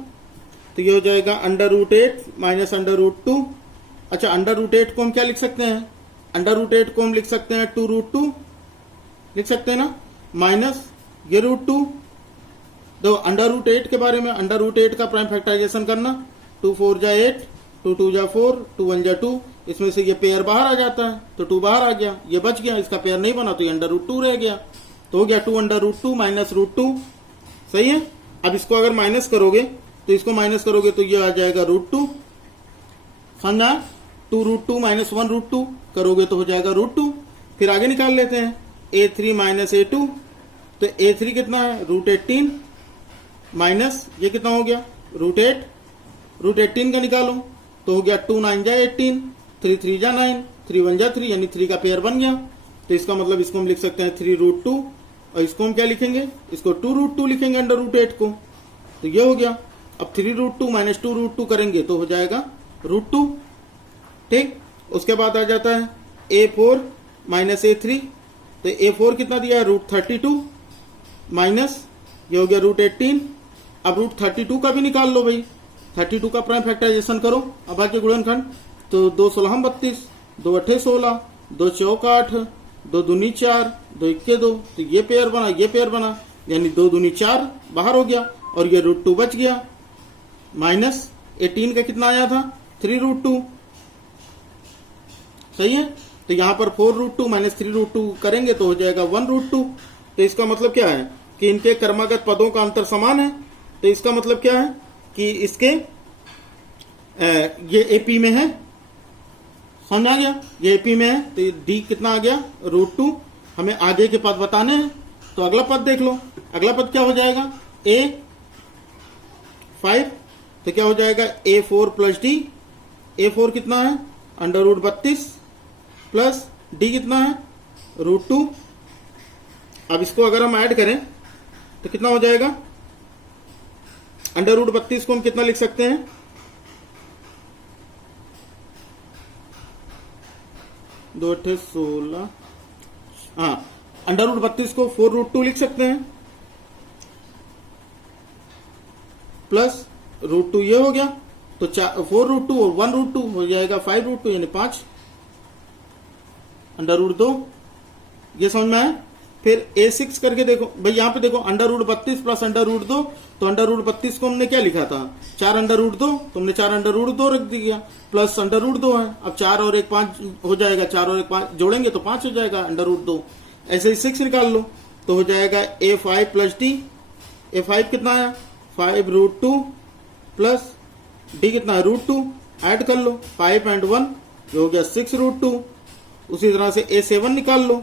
तो ये हो जाएगा √8 माइनस √2। अच्छा √8 को हम क्या लिख सकते हैं, √8 को हम लिख सकते हैं 2√2 लिख सकते हैं ना, माइनस ये √2। तो √8 के बारे में √8 का प्राइम फैक्टराइजेशन करना, 2 4 जा 8 2 2 जा 4 2 1 जा 2। इसमें से ये पेयर बाहर आ जाता है तो 2 बाहर आ गया, ये बच गया, इसका पेयर नहीं बना तो ये √2 रह गया। तो हो गया 2 √2 माइनस √2। सही है। अब इसको अगर माइनस करोगे तो इसको माइनस करोगे तो ये आ जाएगा √2। समझा। 2√2 माइनस 1√2 करोगे तो हो जाएगा √2। फिर आगे निकाल लेते हैं a3 माइनस a2, तो a3 कितना है √18 माइनस ये कितना हो गया √8, √18 का निकालो तो हो गया 2 9 जा 18, 3 3 जा 9, 3 1 जा 3, यानी 3 का पेयर बन गया। तो इसका मतलब इसको हम लिख सकते हैं 3√2, और इसको हम क्या लिखेंगे, इसको 2√2 लिखेंगे अंडर √8 को, तो ये हो गया। अब 3√2 माइनस 2√2 करेंगे तो हो जाएगा √2। ठीक, उसके बाद आ जाता है a4 माइनस a3, तो a4 कितना दिया है √32 माइनस ये हो गया √18। अब √32 का भी निकाल लो भाई, 32 का प्राइम फैक्टराइजेशन करो अभाज्य गुणनखंड, तो 2 16 32, 2 8 16, 2 4 8, 2 दूनी 4, 2 1 2, तो ये पेयर बना, ये पेयर बना, यानी 2 दूनी 4 बाहर हो गया और ये √2 बच गया। माइनस 18 का कितना आया था 3√2, सही है। तो यहां पर 4√2 माइनस 3√2 करेंगे तो हो जाएगा 1√2। तो इसका मतलब क्या है कि इनके क्रमागत पदों का अंतर समान है। तो इसका मतलब क्या है कि इसके ये एपी में है, समझ आ गया, ये एपी में है, तो डी कितना आ गया √2। हमें आगे के पद बताने हैं, तो अगला पद देख लो। अगला पद क्या हो जाएगा a5, तो क्या हो जाएगा a4 प्लस डी, a4 कितना है √32 प्लस डी कितना है √2। अब इसको अगर हम ऐड करें तो कितना हो जाएगा, √32 को हम कितना लिख सकते हैं 2 8 16, हाँ √32 को 4√2 लिख सकते हैं प्लस √2 ये हो गया, तो 4√2 और 1√2 हो जाएगा 5√2 यानी 5 √2। ये समझ में आया। फिर a6 करके देखो भाई, यहां पे देखो √32 प्लस √2, तो √32 को हमने क्या लिखा था 4 √2, तो हमने 4 √2 रख दिया, प्लस √2 है। अब 4 और 1 5 हो जाएगा, 4 और 1 5 जोड़ेंगे तो 5 हो जाएगा √2। ऐसे ही 6 निकाल लो तो हो जाएगा a5 प्लस डी, a5 कितना आया 5√2 प्लस डी कितना है √2, ऐड कर लो 5 and 1 जो हो गया 6√2। उसी तरह से a7 निकाल लो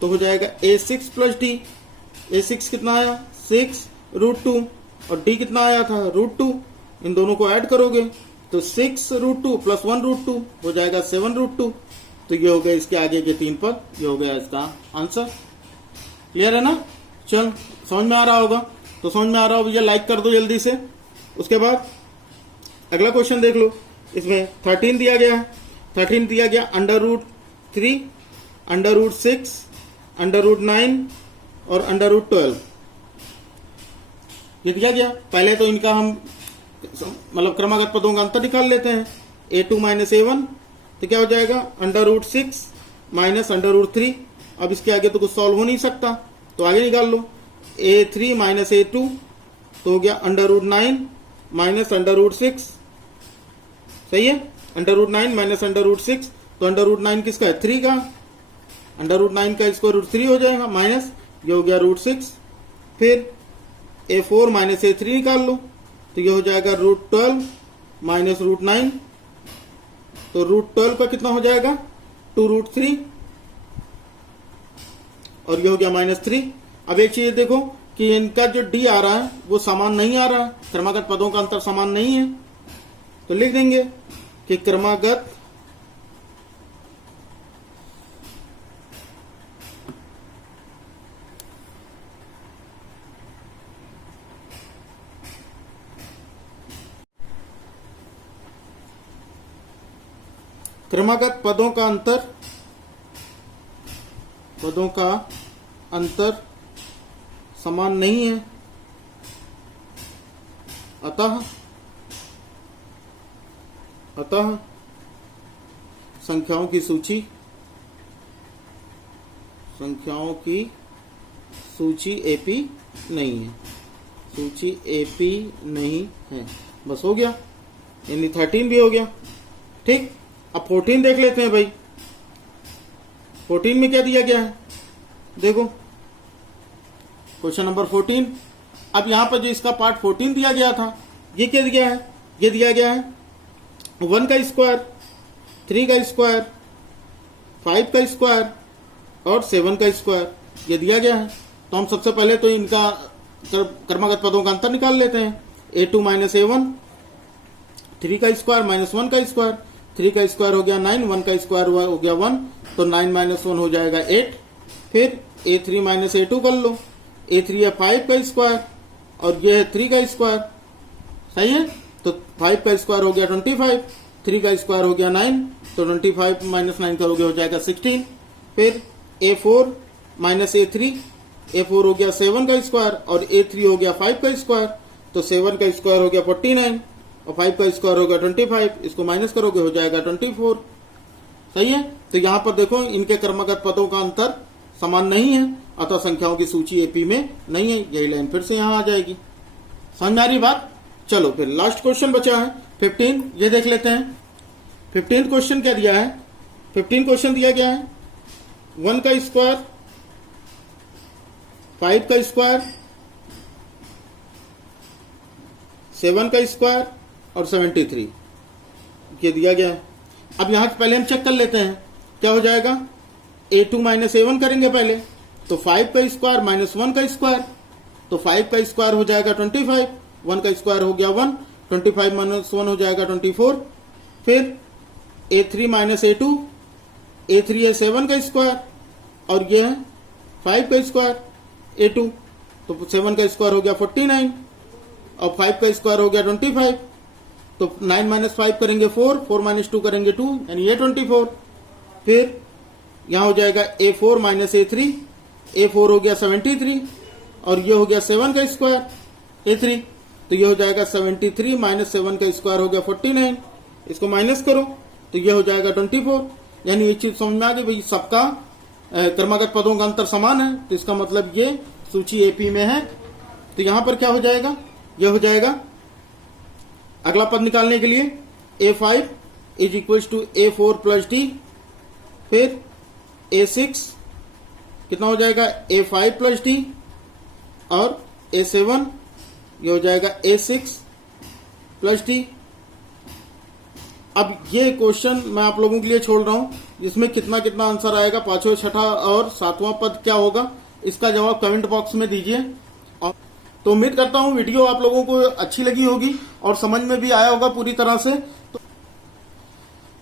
तो हो जाएगा a6 प्लस डी, a6 कितना आया 6√2 और डी कितना आया था √2, इन दोनों को ऐड करोगे तो 6√2 प्लस 1√2 हो जाएगा 7√2। तो ये हो गया इसके आगे के 3 पद, ये हो गया इसका आंसर। क्लियर है ना, चल समझ में आ रहा होगा, तो समझ में आ रहा हो भैया लाइक कर दो जल्दी से। उसके बाद अगला क्वेश्चन देख लो, इसमें 13 दिया गया है, 13 दिया गया √3, √6, √9 और √12 ये दिया गया। पहले तो इनका हम मतलब क्रमागत पदों का अंतर निकाल लेते हैं, a2 माइनस a1, तो क्या हो जाएगा √6 माइनस √3। अब इसके आगे तो कुछ सॉल्व हो नहीं सकता, तो आगे निकाल लो a3 माइनस a2, तो हो गया √9 माइनस √6, सही है, √9 माइनस √6, तो √9 किसका है 3 का, √9 का इसको √3 हो जाएगा, माइनस ये हो गया √6। फिर a4 माइनस a3 निकाल लो तो ये हो जाएगा √12 माइनस √9, तो √12 का कितना हो जाएगा 2√3 और ये हो गया -3। अब एक चीज देखो कि इनका जो डी आ रहा है वो समान नहीं आ रहा है, क्रमागत पदों का अंतर समान नहीं है, तो लिख देंगे कि क्रमागत पदों का अंतर समान नहीं है, अतः संख्याओं की सूची एपी नहीं है, सूची एपी नहीं है। बस हो गया, यानी 13 भी हो गया। ठीक, अब 14 देख लेते हैं भाई। 14 में क्या दिया गया है, देखो क्वेश्चन नंबर 14। अब यहां पर जो इसका पार्ट 14 दिया गया था, ये क्या दिया है, ये दिया गया है 1 का स्क्वायर 3 का स्क्वायर, 5 का स्क्वायर और 7 का स्क्वायर ये दिया गया है। तो हम सबसे पहले तो इनका क्रमागत पदों का अंतर निकाल लेते हैं। a2 माइनस a1, 3 का स्क्वायर माइनस 1 का स्क्वायर, 3 का स्क्वायर हो गया 9, 1 का स्क्वायर हो गया 1, तो 9 माइनस 1 हो जाएगा 8। फिर a3 माइनस a2 कर लो, a3 है 5 का स्क्वायर और ये है 3 का स्क्वायर, सही है। तो 5 का स्क्वायर हो गया 25, 3 का स्क्वायर हो गया 9, तो 25 माइनस 9 करोगे हो जाएगा 16। फिर a4 माइनस a3, a4 हो गया 7 का स्क्वायर और a3 हो गया 5 का स्क्वायर, तो 7 का स्क्वायर हो गया 49 और 5 का स्क्वायर हो गया 25, इसको माइनस करोगे हो जाएगा 24, सही है। तो यहां पर देखो इनके क्रमागत पदों का अंतर समान नहीं है, अतः संख्याओं की सूची एपी में नहीं है। यही लाइन फिर से यहां आ जाएगी। समझ में आ रही बात? चलो फिर लास्ट क्वेश्चन बचा है 15, ये देख लेते हैं। 15 क्वेश्चन क्या दिया है? 15 क्वेश्चन दिया गया है 1 का स्क्वायर, 5 का स्क्वायर, 7 का स्क्वायर और 73 ये दिया गया है। अब यहां पहले हम चेक कर लेते हैं क्या हो जाएगा। a2 माइनस a1 करेंगे पहले, तो 5 का स्क्वायर माइनस 1 का स्क्वायर, तो 5 का स्क्वायर हो जाएगा 25, 1 का स्क्वायर हो गया 1, 25 माइनस 1 हो जाएगा 24। फिर a3 माइनस a2, a3 है 7 का स्क्वायर और ये है 5 का स्क्वायर a2, तो 7 का स्क्वायर हो गया 49 और 5 का स्क्वायर हो गया 25, तो 9 माइनस 5 करेंगे 4, 4 माइनस 2 करेंगे 2 यानी ये 24। फिर यहां हो जाएगा a4 माइनस a3, a4 हो गया 73 और ये हो गया 7 का स्क्वायर a3, तो ये हो जाएगा 73 माइनस 7 का स्क्वायर हो गया 49, इसको माइनस करो तो ये हो जाएगा 24। यानी ये चीज समझ में आ गई भाई, सबका क्रमागत पदों का अंतर समान है, तो इसका मतलब ये सूची एपी में है। तो यहां पर क्या हो जाएगा, ये हो जाएगा अगला पद निकालने के लिए a5 is equal to a4 plus D, फिर a6 कितना हो जाएगा a5 प्लस डी और a7 ये हो जाएगा a6 प्लस डी। अब ये क्वेश्चन मैं आप लोगों के लिए छोड़ रहा हूं, इसमें कितना कितना आंसर आएगा, पांचवा, छठा और सातवां पद क्या होगा, इसका जवाब कमेंट बॉक्स में दीजिए। तो उम्मीद करता हूं वीडियो आप लोगों को अच्छी लगी होगी और समझ में भी आया होगा पूरी तरह से।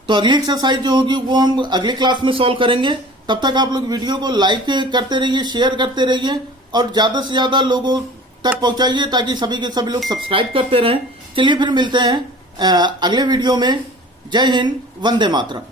तो अगली एक्सरसाइज जो होगी वो हम अगली क्लास में सॉल्व करेंगे। तब तक आप लोग वीडियो को लाइक करते रहिए, शेयर करते रहिए और ज्यादा से ज्यादा लोगों तक पहुंचाइए ताकि सभी के सभी लोग सब्सक्राइब करते रहें। चलिए फिर मिलते हैं अगले वीडियो में। जय हिंद, वंदे मातरम।